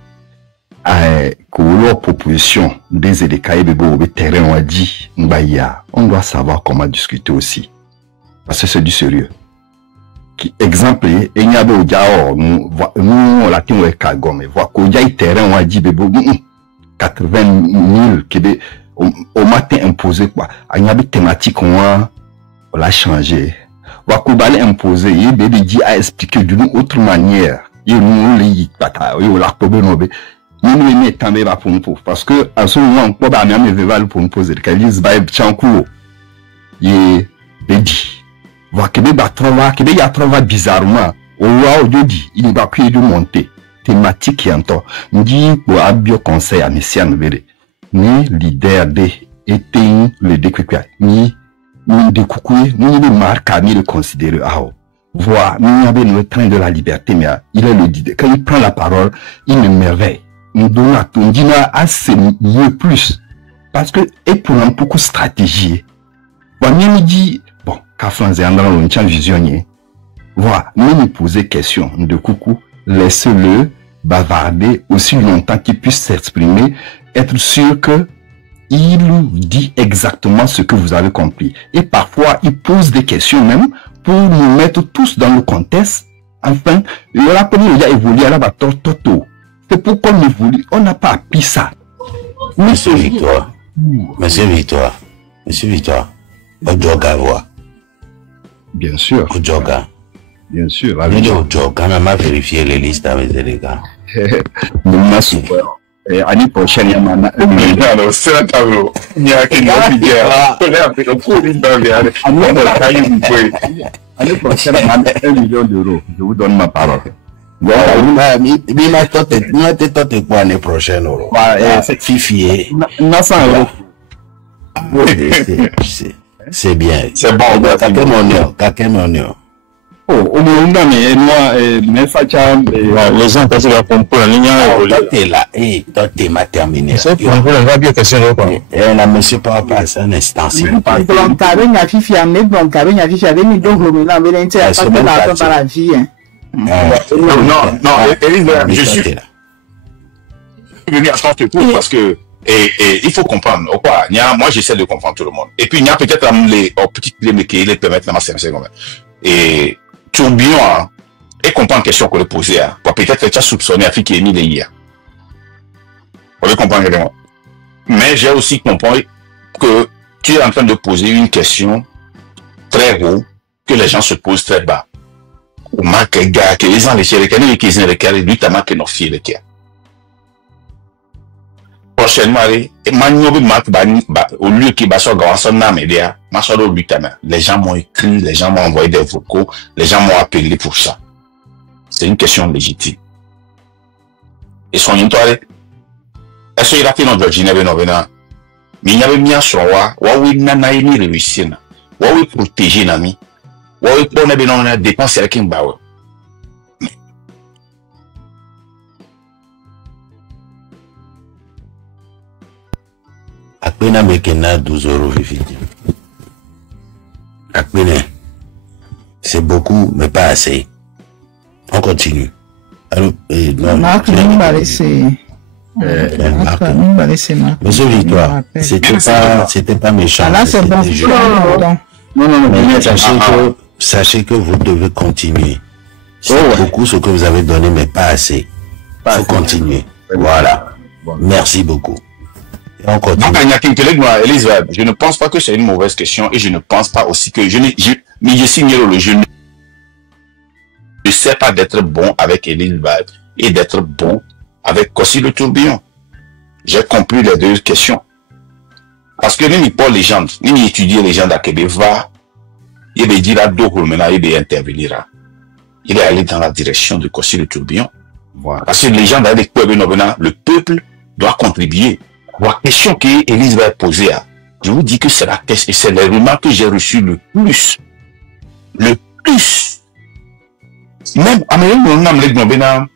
Leur proposition des élécailles de terrain on dit, on doit savoir comment discuter aussi. Parce que c'est du sérieux. Exemple, il y a des gens nous la team est mais voir qu'il y a terrain on dit 80 000 qui au matin imposé quoi. Il y a des thématiques on l'a changé. Voir qu'on va imposer, il y a des gens à expliquer d'une autre manière. Il y a des parce que à ce moment on peut pas même pour nous poser le calice va être chancour il dit voir que il y a trouvé bizarrement au roi aujourd'hui il va plus de monter thématique qui entend dit pour un bio conseil à Messia Nouvelle ni leader de éteint le découper ni de coucouer ni de marque ni de considérer voir ni avait le train de la liberté mais il est le leader quand il prend la parole il me merveille on dit assez mieux plus parce que et pour un beaucoup stratégie voilà même dit bon qu'à France et en dans le visionnier voilà même poser question de coucou laissez-le bavarder aussi longtemps qu'il puisse s'exprimer être sûr que il dit exactement ce que vous avez compris et parfois il pose des questions même pour nous mettre tous dans le contexte enfin il aura pas il a évolué à la toto. C'est pourquoi on n'a pas appris ça. Monsieur Victoire, Ojoga voix. Bien sûr. Ojoga. Bien sûr. Ojoga, même à vérifier les listes avec les gars. L'année prochaine, il y a un c'est un tableau. Il y a l'année prochaine, 1 million d'euros. Je vous donne ma parole. L'année prochaine, c'est fifié. 900 euros. C'est bien. C'est bon. Oh, au moins, mais moi, les gens pensent qu'ils vont comprendre. Toi, t'es là. Et toi, t'es ma terminé. C'est pour comprendre, on va bien question. Et là, monsieur, pas passer un instant, s'il vous plaît. Blancaro, il y a fifi, mais Blancaro, il y a fifi, avec une donc, il y a pas de l'argent par la vie. Non, je suis venu à son tour parce que et il faut comprendre quoi. Moi j'essaie de comprendre tout le monde. Et puis il y a peut-être les petites clés qui les permettent de m'assurer comme et tourbillon et comprendre question qu'on le posait pour peut-être déjà soupçonner à qui est mis les hier. Vous pouvez comprendre évidemment. Mais j'ai aussi compris que tu es en train de poser une question très haut que les gens se posent très bas. Ou marque gars que les gens les chéris qui les les lui t'a marqué nos filles les cas. Prochainement et maniobe marque au lieu qui basso grand na média masolo lui t'a les gens m'ont écrit, les gens m'ont envoyé des vocaux, les gens m'ont appelé pour ça. C'est une question légitime. Et son histoire est-ce qu'il a fait notre Genève novena mais il y avait bien sur wa oui nana ni réussir wa oui protéger nami wa oui pour n'avoir non dépense avec un baou. Akpena mekena 12 euros vividi. Akpena, c'est beaucoup, mais pas assez. On continue. Alors, Marc, nous va laisser. Monsieur Victoire, c'était pas méchant. Là, c'est bon. Mais sachez que vous devez continuer. C'est beaucoup ce que vous avez donné, mais pas assez. Il faut continuer. Voilà. Merci beaucoup. Et on continue. Je ne pense pas que c'est une mauvaise question et je ne pense pas aussi que mais je signe le je ne sais pas d'être bon avec Elise Vibe et d'être bon avec Kossi le tourbillon. J'ai compris les deux questions. Parce que ni pas légende, ni étudier légende à Québec va, il va dire à d'autres maintenant, il va intervenir. Il est allé dans la direction de Kossi le tourbillon. Voilà. Parce que les gens dans les peuples, le peuple doit contribuer. La question qu'Élise va poser, je vous dis que c'est la question, c'est les remarques que j'ai reçues le plus. Le plus. Même, Amérique, on a les Gnobena,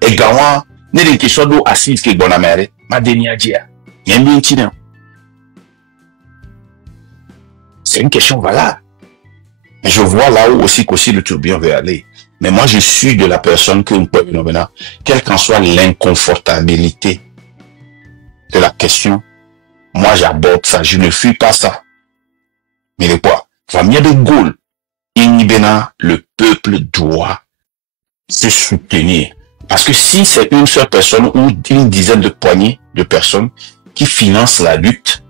et Gawa, n'est des questions d'eau assise qui est bonne Amérique, ma dernière dia. Il y a un bien. C'est une question valable. Mais je vois là où aussi le tourbillon veut aller. Mais moi, je suis de la personne que quelle qu'en soit l'inconfortabilité de la question, moi, j'aborde ça. Je ne fuis pas ça. Mais le quoi? Famille de Gaulle, le peuple doit se soutenir. Parce que si c'est une seule personne ou une dizaine de poignées de personnes qui financent la lutte,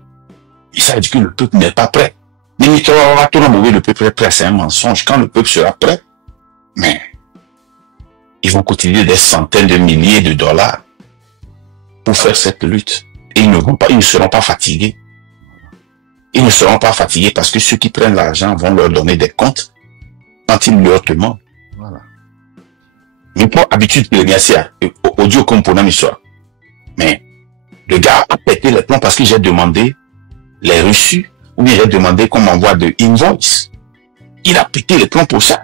ça veut dire que le peuple n'est pas prêt. Le peuple est prêt, c'est un mensonge. Quand le peuple sera prêt, mais ils vont cotiser des centaines de milliers de dollars pour faire cette lutte. Et ils ne seront pas fatigués. Ils ne seront pas fatigués parce que ceux qui prennent l'argent vont leur donner des comptes quand ils leur demandent. Voilà. Mais pour habitude, le gars, audio component histoire. Mais le gars a pété les plombs parce que j'ai demandé les reçus ou bien j'ai demandé qu'on m'envoie de invoice. Il a pété les plombs pour ça.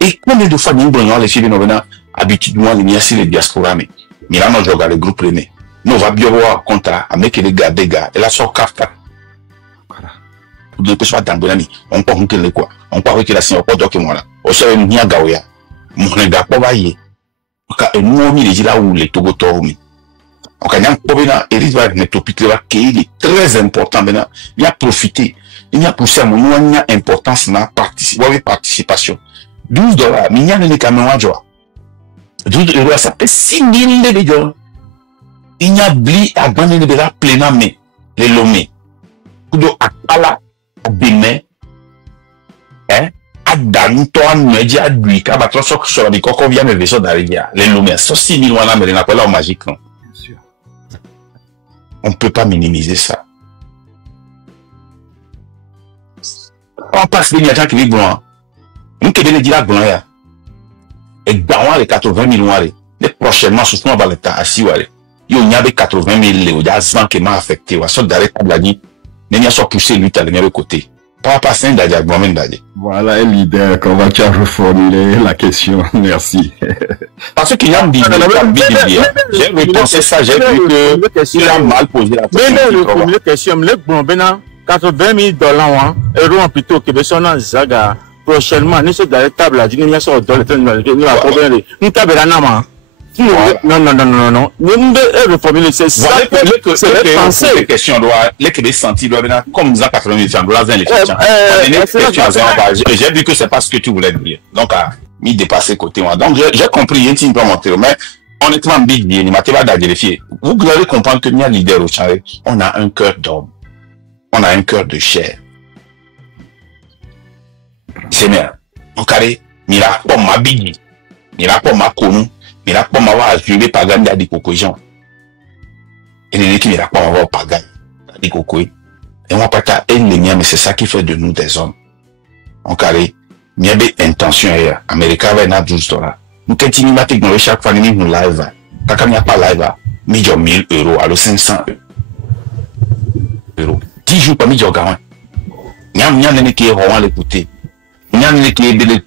Et combien de fois nous prenons les filles de habituellement les miens les diaspora mais là nous regarde le groupe René. Nous va bien voir contrat avec les gars des gars et la sort carte. De que soit dans bonami on peut que les quoi on peut que la signé au document là au seul ni à gaoya mon gars pas bailler ka nous mi les là où les togo tormi on gagne problème et risque va ne topic là qui est très important maintenant il y a profité il y a poussé à mon il y a importance na participation $12 mais il y a les camions joie $12 ça fait 6,000 $. Il y a bli à gagner de la plein mais les lomé kudo akala demain hein à dan toi media lui ka ba trop sur les coco vient me vaisseau d'arrière les lomé ça 6,000 $, mais n'a pas là magique non. Bien sûr. On peut pas minimiser ça. On passe les gens qui vivent blanc. Nous qui venons dire blanc ya. Et dans les 80 000 $, les prochainement surtout on va l'état assis ouais. Il y a 80 000 $, il y a 100 qui m'a affecté wa sorte d'arrêt la dit n'est pas poussé lui à le côté. Pas passer d'ailleurs moi-même d'ailleurs. Voilà un leader qu'on va reformuler la question. Merci. Parce qu'il y a un billet. J'ai repensé ça, j'ai vu que il a mal posé la question. Mais le premier question, le bon bena 80 000 $, euros plutôt que Bessona Zaga prochainement nous sommes dans la table là, nous sommes dans le temps nous la problème. Nous table là nama. Non. Nous devons reformuler c'est ça. C'est penser. Les questions doivent, les que des sentis doivent venir comme ça 80 000 $, les questions. J'ai vu que c'est pas ce que tu voulais dire. Donc, mis dépasser côté moi. Donc, j'ai compris, il pas monter, mais honnêtement, big bien, il m'a pas vérifier. Vous allez comprendre que nous, leader au Tchad, on a un cœur d'homme. On a un cœur de chair. C'est bien. Donc, allez, mira pas ma big, mira pas ma connu. Mais là, pour m'avoir assuré par Gandhi à des cocoyons. Et les qui m'a pas avoir par Gandhi à des cocoyons. Et moi, pas qu'à mais c'est ça qui fait de nous des hommes. En carré, il y a des intentions ailleurs. Américain va être $12. Nous continuons à technologie chaque fois, nous live. Quand il n'y a pas live, mais il y a 1 000 €, alors 500 €. 10 jours pas mis de gamin. Il y a un qui est vraiment l'écouter. Il y a un qui est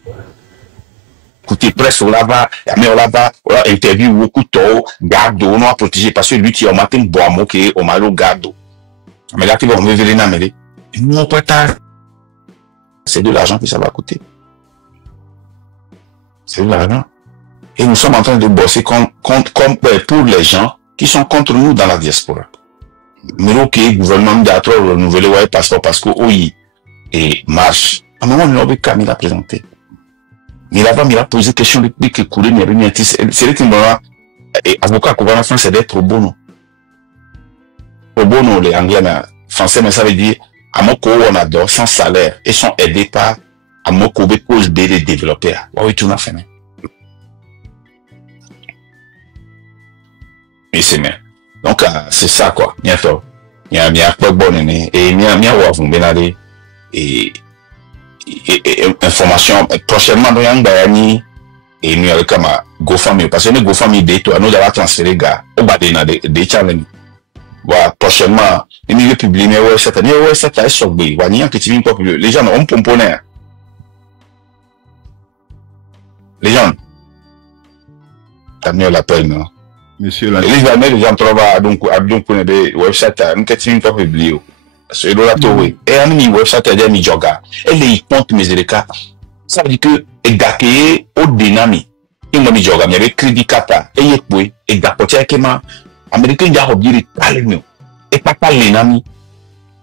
écoutez, presse au là-bas, mais au là-bas, interview beaucoup tôt, garde, on a protégé parce que lui, qui a matin, bois, moqué, au malo, garde. Mais là, tu vas me venir à mêler. Nous, on peut c'est de l'argent que ça va coûter. C'est de l'argent. Et nous sommes en train de bosser comme pour les gens qui sont contre nous dans la diaspora. Mais ok, le gouvernement doit renouveler le passeport parce que, oui, et marche. À un moment, nous avons Camille à présenter. Mais là-bas, il a posé question de que couler n'est rien. C'est le qui avocat en France, c'est d'être pro bono. Pro bono, les anglais, mais français, mais ça veut dire, à Moko, on adore, sans salaire, et sont aidés par, à Moko, cause des développeurs. Oui, tout à fait. Et c'est bien. Donc, c'est ça, quoi. Bientôt. Il y a pas bon, et il y a un benale, et information prochainement nous yang bayani et nous avec ma GoFundMe parce que nous GoFundMe date nous allons transférer gars au bas des challenge voilà prochainement nous publier mais ouais cette année ouais ça est sobé wani que tu viens pas publier les gens on pomponner les gens t'as mis l'appel non monsieur là les gens trouvent donc pour des website nous que tu viens pas publier c'est là toi et un mi website de mi joga et les compte mes cas Ça veut dire que, Egakeye, au Denami, et moi, il y avait crédit kata, et yekwe, et Gapotia Kema, Américain, il y a oublié les et papa l'ennemi,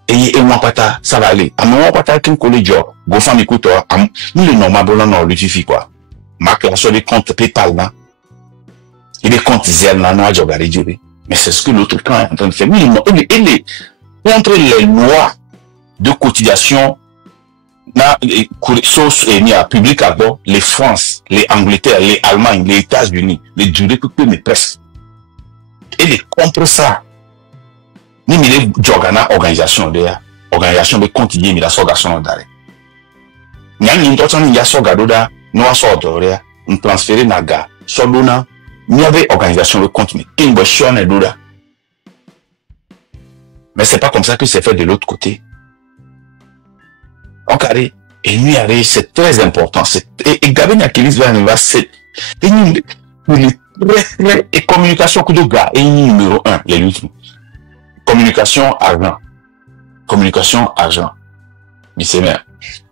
et moi, pata, ça va aller. À moi, pata, qu'un collège, go femme écoute, nous, le normal, bon, non, le suffit, quoi. Marque, sur les comptes PayPal, là. Et les comptes Zelle, là, non, j'ai regardé, mais c'est ce que l'autre camp est en train de faire. Oui, il est contre les lois de cotisation, public à bord, les France, les Angleterre, les Allemagne, les États-Unis, les durées que mais presque. Et les contre ça. Ni les organisation de continuer, mais la sorgation d'arrêt. Ni une autre, ni la sorgadoda, nous a sorti, nous transférer naga, sordona, ni avait organisation de continuer. Qui me chante et douda. Mais c'est pas comme ça que c'est fait de l'autre côté. En carré, et nuit arrêt, c'est très important. Et Gabin Akilis va, c'est, et communication que de gars, et numéro 1, les luttes. Communication, argent. Communication, argent. Mais c'est bien.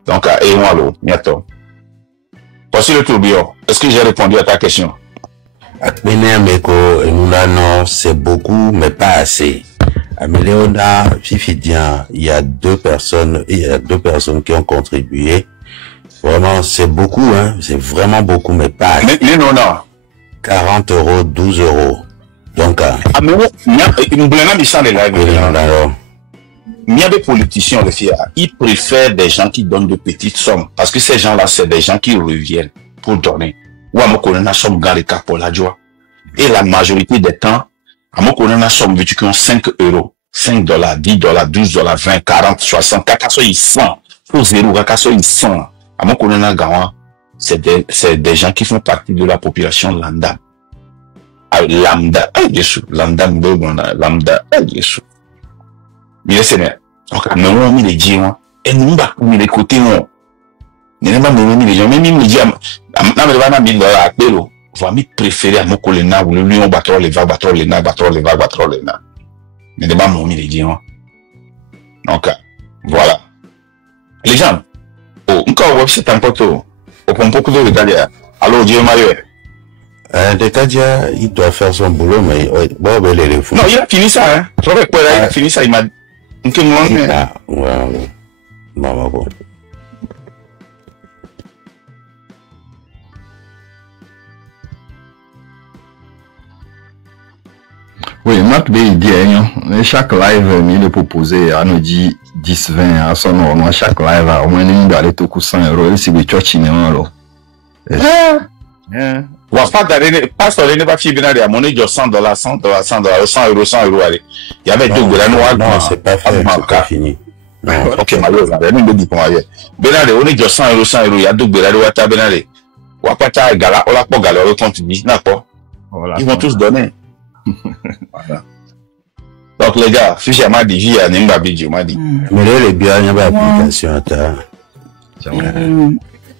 Donc, et moi, l'eau, bientôt. Voici le tourbillon. Est-ce que j'ai répondu à ta question? Non, c'est beaucoup, mais pas assez. À Méléona, Fifidian, il y a deux personnes qui ont contribué. Vraiment, c'est beaucoup, hein. C'est vraiment beaucoup, mais pas assez. Mais non. 40 €, 12 €. Donc, mais il y a des politiciens, les filles, ils préfèrent des gens qui donnent de petites sommes. Parce que ces gens-là, c'est des gens qui reviennent pour donner. Ou à mon connaître, somme garika pour la joie. Et la majorité des temps, à mon connaître, somme vécu qui ont 5 €, 5 $, 10 $, 12 $, 20, 40, 60, kakaso ils 100. Faut 0, kakaso ils 100. À mon connaître, gawa, c'est des gens qui font partie de la population lambda. Lambda, lambda, Yesu. Mais c'est bien. Donc, nous avons mis les diamants. Et nous avons mis les côtés, non. Nous avons mis les gens. Même les diamants. Nous avons mis $, vous avez préféré à mon collègue, ou le lion battre les vagues, battre les nains. Nous avons mis les diamants. Donc, voilà. Les gens, encore web c'est un poteau. Au pompe de l'Italie. Alors, Dieu Mario. Dekadia, il doit faire son boulot, mais bon, les fous. Non, il a fini ça, hein. Il a fini ça, il m'a dit. Bon. Oui, Marc B, il dit, chaque live, il est proposé à nous dire 10, 20, à son nom, chaque live, au moins, il doit aller tout 100 €, si vous êtes alors. Pas sur les pas filles à mon âge, $100, 100 $, 100 €, allez. Il y avait deux gouvernements. Non, c'est pas fait, c'est pas fini. Ok, malheureusement, il y a une dit pour moi. Benale, on est 100 €, il y a deux gouvernements à Benale. Wapata, Gala, on l'a pas galère, on continue, d'accord? Ils vont tous donner. Voilà. Donc, les gars, si j'ai m'a dit, j'ai un imbabi, m'a dit. Mais là, les biens, il y a pas d'application,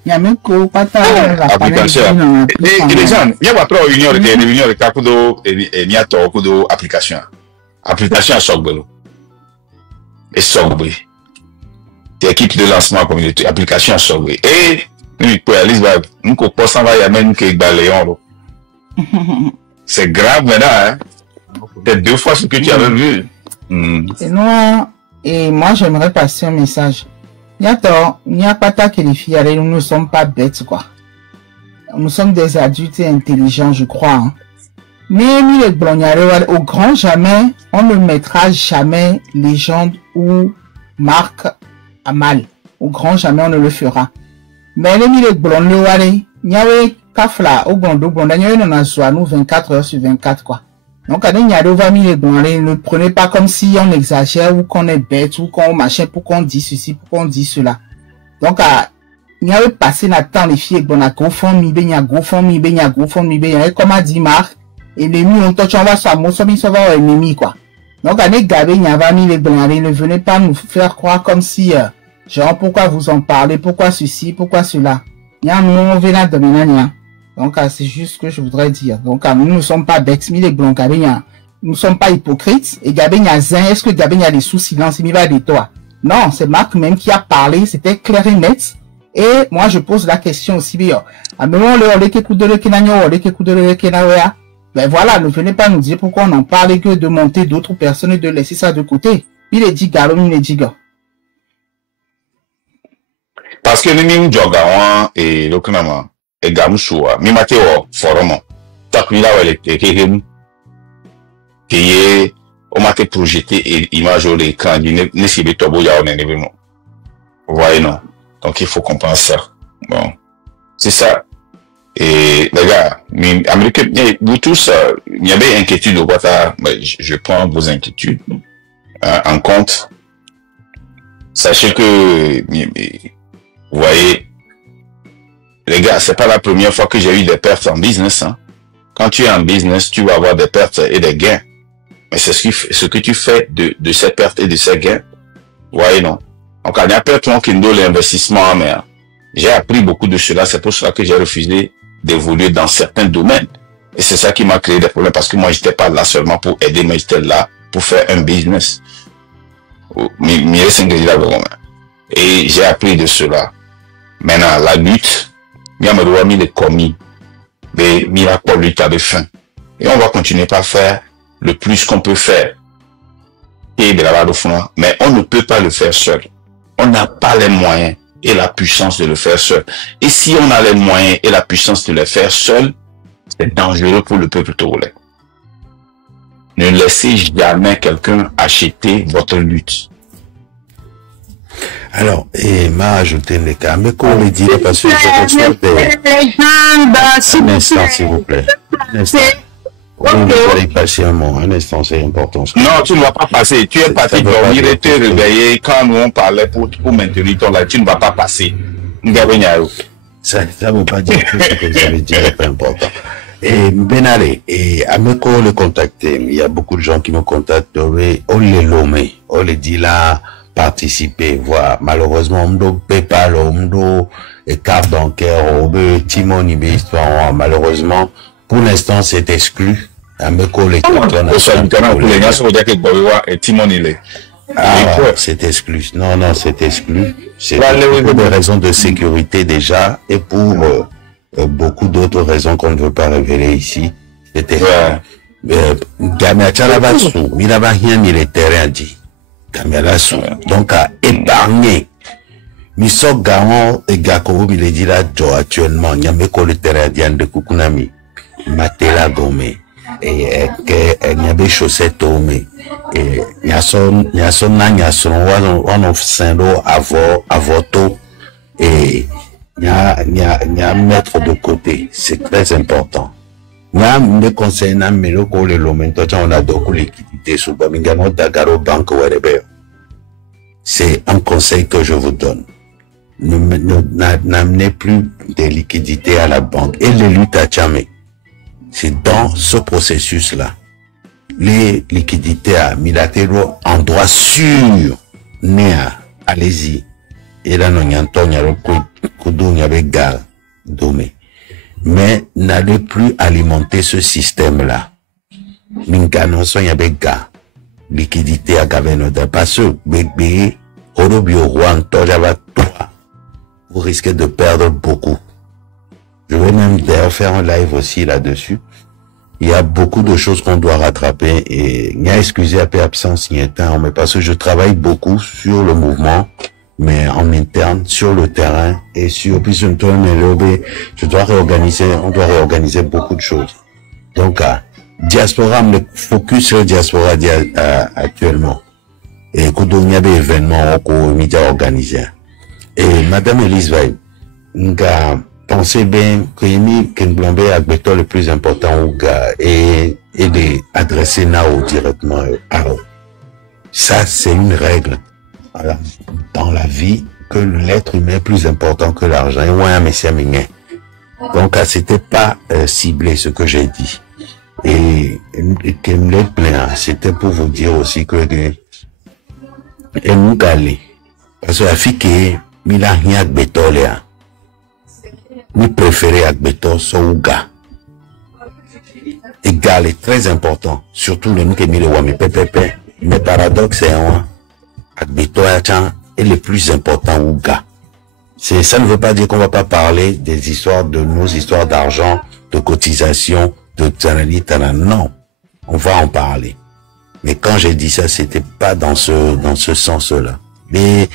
Il y a même que pas application. Et les gens, il y a pas trop union de Kakudo et Niato Kudo application. Application à Sogbelo. Et Sogbe. Équipe de lancement communauté, application à Sogbe. Et, nous, pour Alice, nous, qu'on peut s'en va, il y a même que Baléon. C'est grave maintenant, hein. C'est 2 fois ce que tu avais vu. Sinon, et moi, j'aimerais passer un message. Il n'y a pas ta qualifié, nous ne sommes pas bêtes, quoi. Nous sommes des adultes et intelligents, je crois. Hein. Mais au grand jamais, on ne mettra jamais légende ou marque à mal. Au grand jamais, on ne le fera. Mais les mille il y avait kafla, au grand, il y a nous 24 heures sur 24, quoi. Donc, ne prenez pas comme si on exagère ou qu'on est bête ou qu'on machin pour qu'on dit ceci, pour qu'on dit cela. Donc, il y avait passé la temps, les filles, bon, à GoFundMe, comme a dit Marc, ennemi, on touche, on va sur ennemi, quoi. Donc, il y avait mis les blancs, ne venez pas nous faire croire comme si, genre, pourquoi vous en parlez, pourquoi ceci, pourquoi cela. Il y a un moment, on vient là, donc, c'est juste ce que je voudrais dire. Donc, nous ne sommes pas bêtes, mais les blancs, nous ne sommes pas hypocrites. Et Gabénia Zin, est-ce que Gabénia a des sous-silence, il va des toi? Non, c'est Marc même qui a parlé, c'était clair et net. Et moi, je pose la question aussi, ben voilà, ne venez pas nous dire pourquoi on en parle que de monter d'autres personnes et de laisser ça de côté. Il est dit galo, il est dit gars. Parce que les mêmes jogawan et le kunama et gamusua, mimate o forum. Takmila wele kekemu. Qui est au maté projeté et image au l'écran du nesibe tobo ya on est vous voyez non. Donc il faut comprendre ça. Bon, c'est ça. Et les gars, américains, vous tous, il y avait inquiétude au Guatemala. Je prends vos inquiétudes en compte. Sachez que, vous voyez, les gars, c'est pas la première fois que j'ai eu des pertes en business. Hein. Quand tu es en business, tu vas avoir des pertes et des gains. Mais c'est ce que tu fais de ces pertes et de ces gains. Vous voyez, non? Donc, il y a pertes qui nous l'investissement en mer. J'ai appris beaucoup de cela. C'est pour cela que j'ai refusé d'évoluer dans certains domaines. Et c'est ça qui m'a créé des problèmes parce que moi, j'étais pas là seulement pour aider, mais j'étais là pour faire un business. Et j'ai appris de cela. Maintenant, la lutte, il y a mis les commis, mais il y a pas lutte à de fin. Et on va continuer par faire le plus qu'on peut faire. Et de la mais on ne peut pas le faire seul. On n'a pas les moyens et la puissance de le faire seul. Et si on a les moyens et la puissance de le faire seul, c'est dangereux pour le peuple togolais. Ne laissez jamais quelqu'un acheter votre lutte. Alors, et m'a ajouté les cas, mais qu'on le dit, parce que je reçois un instant, s'il vous plaît. Un instant. Vous allez passer un instant, c'est important. Non, tu ne vas pas passer. Tu es parti dormir et te réveiller quand nous on parlait pour maintenir ton là. Tu ne vas pas passer. Ça ne veut pas dire que ce que vous avez dit n'est pas important. Et Benale, et Ameko le contacter. Il y a beaucoup de gens qui me contactent. On les lomé, on les dit là, participer, voir. Malheureusement, on ne peut pas le carte bancaire, Timon, histoire. Malheureusement, pour l'instant, c'est exclu. Ameko le c'est exclu. Non, non, c'est exclu. C'est pour des raisons de sécurité déjà et pour beaucoup d'autres raisons qu'on ne veut pas révéler ici. C'était donc à épargner. Miso Gaon et Gakobo il dit là actuellement il y a mes collègues de Kukunami Matela Gomé et que il y avait chaussettes Gomé et il y a son on of Saint-Lo avoto et il y a mettre de côté, c'est très important. Nya me conseille na melo ko le lomento on a donc liquidité sous Bamingano Dagaro Bank Werebe. C'est un conseil que je vous donne. N'amenez plus de liquidités à la banque et les luttes à Tchame. C'est dans ce processus-là. Les liquidités à Milatero en droit sûr, néa, allez-y. Et là, non, y a avec gal, domé. Mais n'allez plus alimenter ce système-là. Mingano son y avait gars. Liquidité à Gavenoda. Parce que bébé, Orobio Juan, Tojava, toi, vous risquez de perdre beaucoup. Je vais même d'ailleurs faire un live aussi là-dessus. Il y a beaucoup de choses qu'on doit rattraper et il y a excusé à peu absence, il y a temps, mais parce que je travaille beaucoup sur le mouvement, mais en interne, sur le terrain et sur, puis je dois réorganiser, on doit réorganiser beaucoup de choses. Donc, diaspora, me focus sur diaspora actuellement. Et quand il y a des événements qu'on a organisés. Et Madame Elise Vaille, pensez bien que Kenblombe a le plus important au gars et de adresser Nao directement à eux. Ça, c'est une règle. Voilà. Dans la vie, que l'être humain est plus important que l'argent. Et ouais, mais c'est mignon. Donc, c'était pas ciblé ce que j'ai dit. Et c'était pour vous dire aussi que et nous galé. Parce que la fille qui est Mila Hiak Betoléa. Nous préférons Akbeto Souga. Égal est très important. Surtout le nous qui est mis le Wami PPP. Mais paradoxe est un Akbeto est le plus important Ouga. Ça ne veut pas dire qu'on va pas parler des histoires de nos histoires d'argent, de cotisation, de tanani. Non, on va en parler. Mais quand j'ai dit ça, c'était pas dans ce sens-là. Mais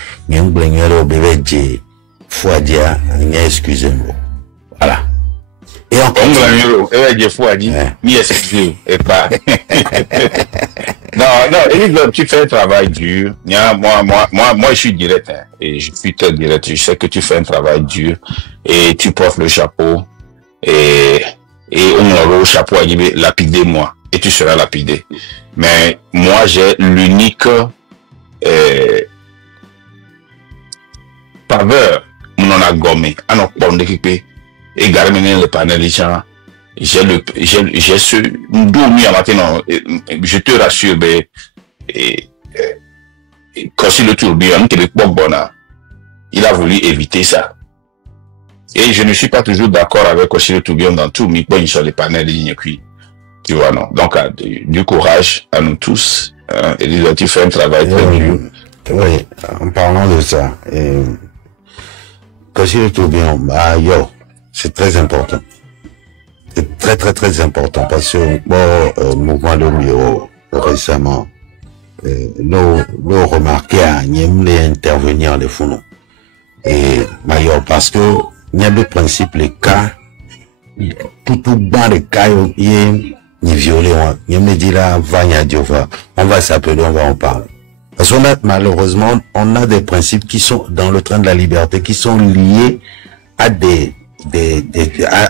excusez-moi. Voilà. Et encore. Non, Élise, tu fais un travail dur. Moi, je suis direct, hein, et je suis très direct. Je sais que tu fais un travail dur et tu portes le chapeau et on aura le chapeau à dire lapidez-moi et tu seras lapidé. Mais moi, j'ai l'unique faveur, on en a gommé, on a pas d'équipe et garder le panel des gens. J'ai ce doux à matin, je te rassure, quand c'est le tourbillon, il a voulu éviter ça. Et je ne suis pas toujours d'accord avec aussi le tourbillon dans tout, mais pas sur les panels de ligne cuit. Tu vois, non. Donc, du courage à nous tous. Et tu fais un travail très dur. Oui, en parlant de ça, quand c'est le tourbillon, c'est très important. C'est très, très, très important parce que, mouvement de Mio, récemment, nous remarqué à Niemle intervenir les fourneaux. Et, parce que, il y a des principes, les cas, tout bas les cas, ni violé, Niemle dit là, on va s'appeler, on va en parler. Parce qu'on a, malheureusement, on a des principes qui sont dans le train de la liberté, qui sont liés à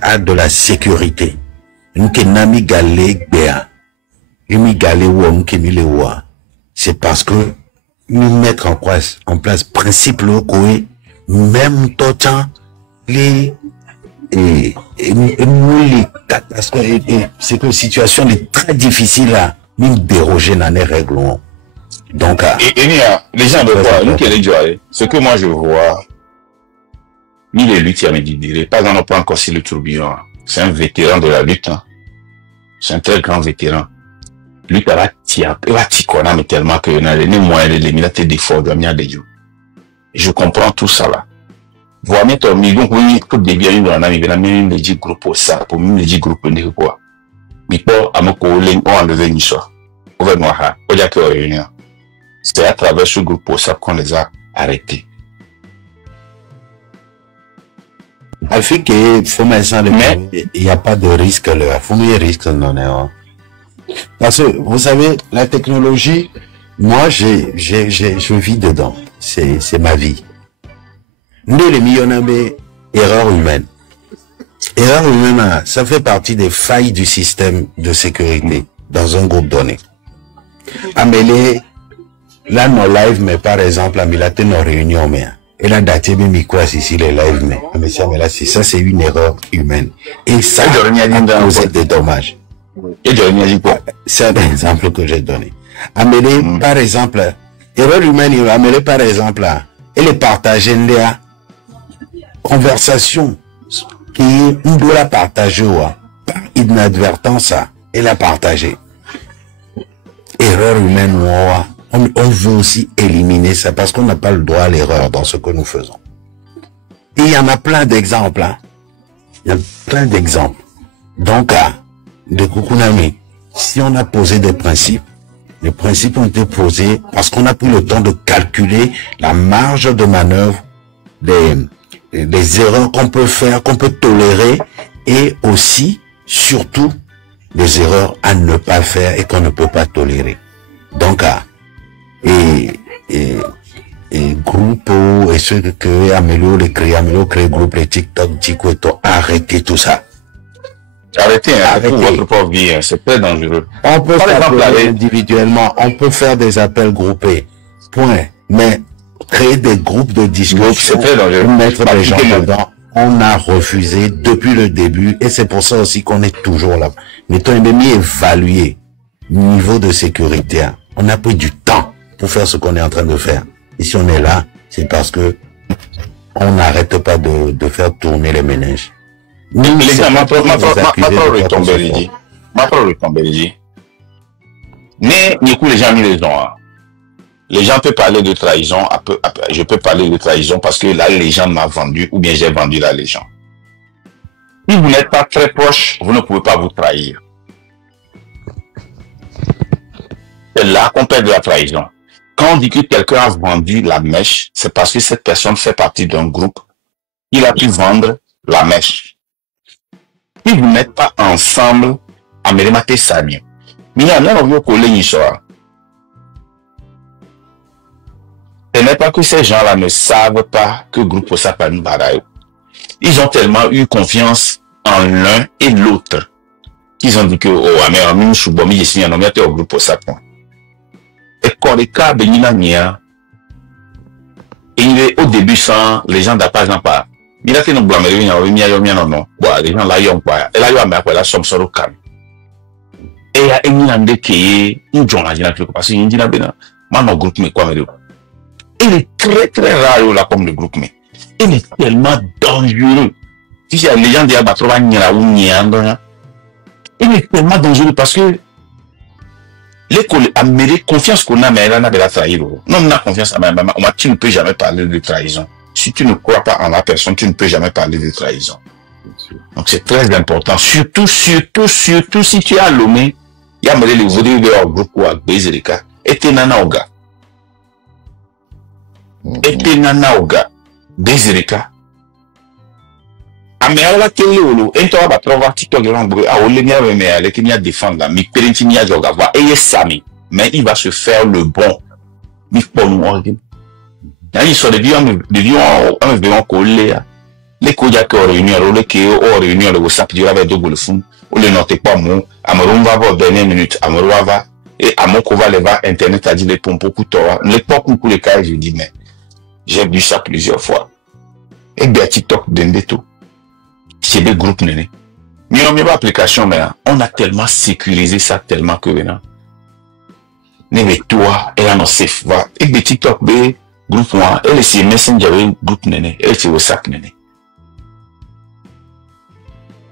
à de la sécurité. C'est parce que nous mettre en place principes locaux, même temps, les catastrophes, c'est que la situation est très difficile à nous déroger dans les règlements. Donc, les gens de voir, nous qui les joueurs, ce que moi je vois, ni les luttes, pas dans pas encore si le tourbillon. C'est un vétéran de la lutte. Hein. C'est un très grand vétéran. Lui, il va tirer, mais tellement que il a les moyens de l'éliminer des forts de la de je comprends tout ça là. Voir mettre donc oui, tout début dans la même les groupe pour ça, pour même les groupes de quoi. Mais pas à me coller, on enlever une chose. On va voir, on dit que réunion. C'est à travers ce groupe pour ça qu'on les a arrêtés. Il fait que faut il n'y a pas de risque là. Il faut mieux risque non. Parce que vous savez, la technologie, moi je vis dedans. C'est ma vie. Nous les millionnaires, erreur humaine. Erreur humaine, ça fait partie des failles du système de sécurité dans un groupe donné. Amélie, là nos live, mais par exemple, Amilate nos réunions, mais et là daté même micro ici les live, mais là ça c'est une erreur humaine. Et ça a causé des dommages. C'est un exemple que j'ai donné. Amélie, par exemple, erreur humaine, Amélie par exemple, elle est partagée là. Conversation qui on doit la partager par inadvertance et la partager. Erreur humaine, on veut aussi éliminer ça parce qu'on n'a pas le droit à l'erreur dans ce que nous faisons. Et il y en a plein d'exemples. Hein. Il y a plein d'exemples. Donc, de Kukunami, si on a posé des principes, les principes ont été posés parce qu'on a pris le temps de calculer la marge de manœuvre des erreurs qu'on peut faire, qu'on peut tolérer et aussi, surtout, les erreurs à ne pas faire et qu'on ne peut pas tolérer. Donc, groupe et ceux que Amélo crée groupe, les TikTok, Tikoto, arrêtez tout ça. Arrêtez, arrêtez votre pauvre vie, c'est très dangereux. On peut faire individuellement, on peut faire des appels groupés, point. Mais créer des groupes de discussion, mettre des gens dedans, on a refusé depuis le début et c'est pour ça aussi qu'on est toujours là. Mettons ennemi évalué, niveau de sécurité. On a pris du temps pour faire ce qu'on est en train de faire. Et si on est là, c'est parce que on n'arrête pas de faire tourner les ménages. Nous, les gars, ma parole est tombée, ma parole est tombée, mais, du coup, les gens mis les ont, les gens peuvent parler de trahison, je peux parler de trahison parce que la légende m'a vendu ou bien j'ai vendu la légende. Si vous n'êtes pas très proche, vous ne pouvez pas vous trahir. C'est là qu'on perd de la trahison. Quand on dit que quelqu'un a vendu la mèche, c'est parce que cette personne fait partie d'un groupe. Il a pu vendre la mèche. Si vous n'êtes pas ensemble, amérimate Samia. Mais il y a un collègue soir. Ce n'est pas que ces gens-là ne savent pas que groupe Sapanu Barayo. Ils ont tellement eu confiance en l'un et l'autre qu'ils ont dit que, oh, mais on soubomi ici, on a au groupe Sapanu. Et quand les cas de Nina, il est au début sans les gens d'appartement pas. Il a fait nos blâmes, il y a non. Bon, les gens là, ils ont pas. Et là, ils ont mis la somme sur le calme. Et il y a un Nina qui est une journée, parce qu'il y a un Nina Bena. Moi, mon groupe, mais quoi, mais il est très, très rare là, comme le groupe, mais il est tellement dangereux. Si c'est les gens qui ont trouvé il est tellement dangereux parce que l'école a mérité confiance qu'on a, mais elle a de la trahir. Non, on a confiance à ma maman. Tu ne peux jamais parler de trahison. Si tu ne crois pas en la personne, tu ne peux jamais parler de trahison. Donc c'est très important. Surtout si tu as l'homme, il y a les voudrais de leur groupe ou à baiser les cas. Et t'es nana oga. Et t'es nana oga. Baiser les cas. Mais alors, quel est le et toi, va trouver TikTok, mais qui a défendre là, mais Pérentina, et Sami, mais il va se faire le bon. Mais pour nous, il sont des on collé. Les codia qui ont réuni, le WhatsApp, du avec double fond, ou le note pas mot, Amorum va avoir dernière minute, Amorum va, et Amoko va les va internet a dit les pompes couteaux, les pompes pour les cas, je dis, mais j'ai vu ça plusieurs fois. Et bien, TikTok, d'un tout. C'est des groupes néné. Mais on n'a pas d'application, mais on a tellement sécurisé ça, tellement que maintenant. Mais toi, et là, on safe va. Et des TikTok, des groupes, et les Messenger, groupe néné, et c'est WhatsApp néné.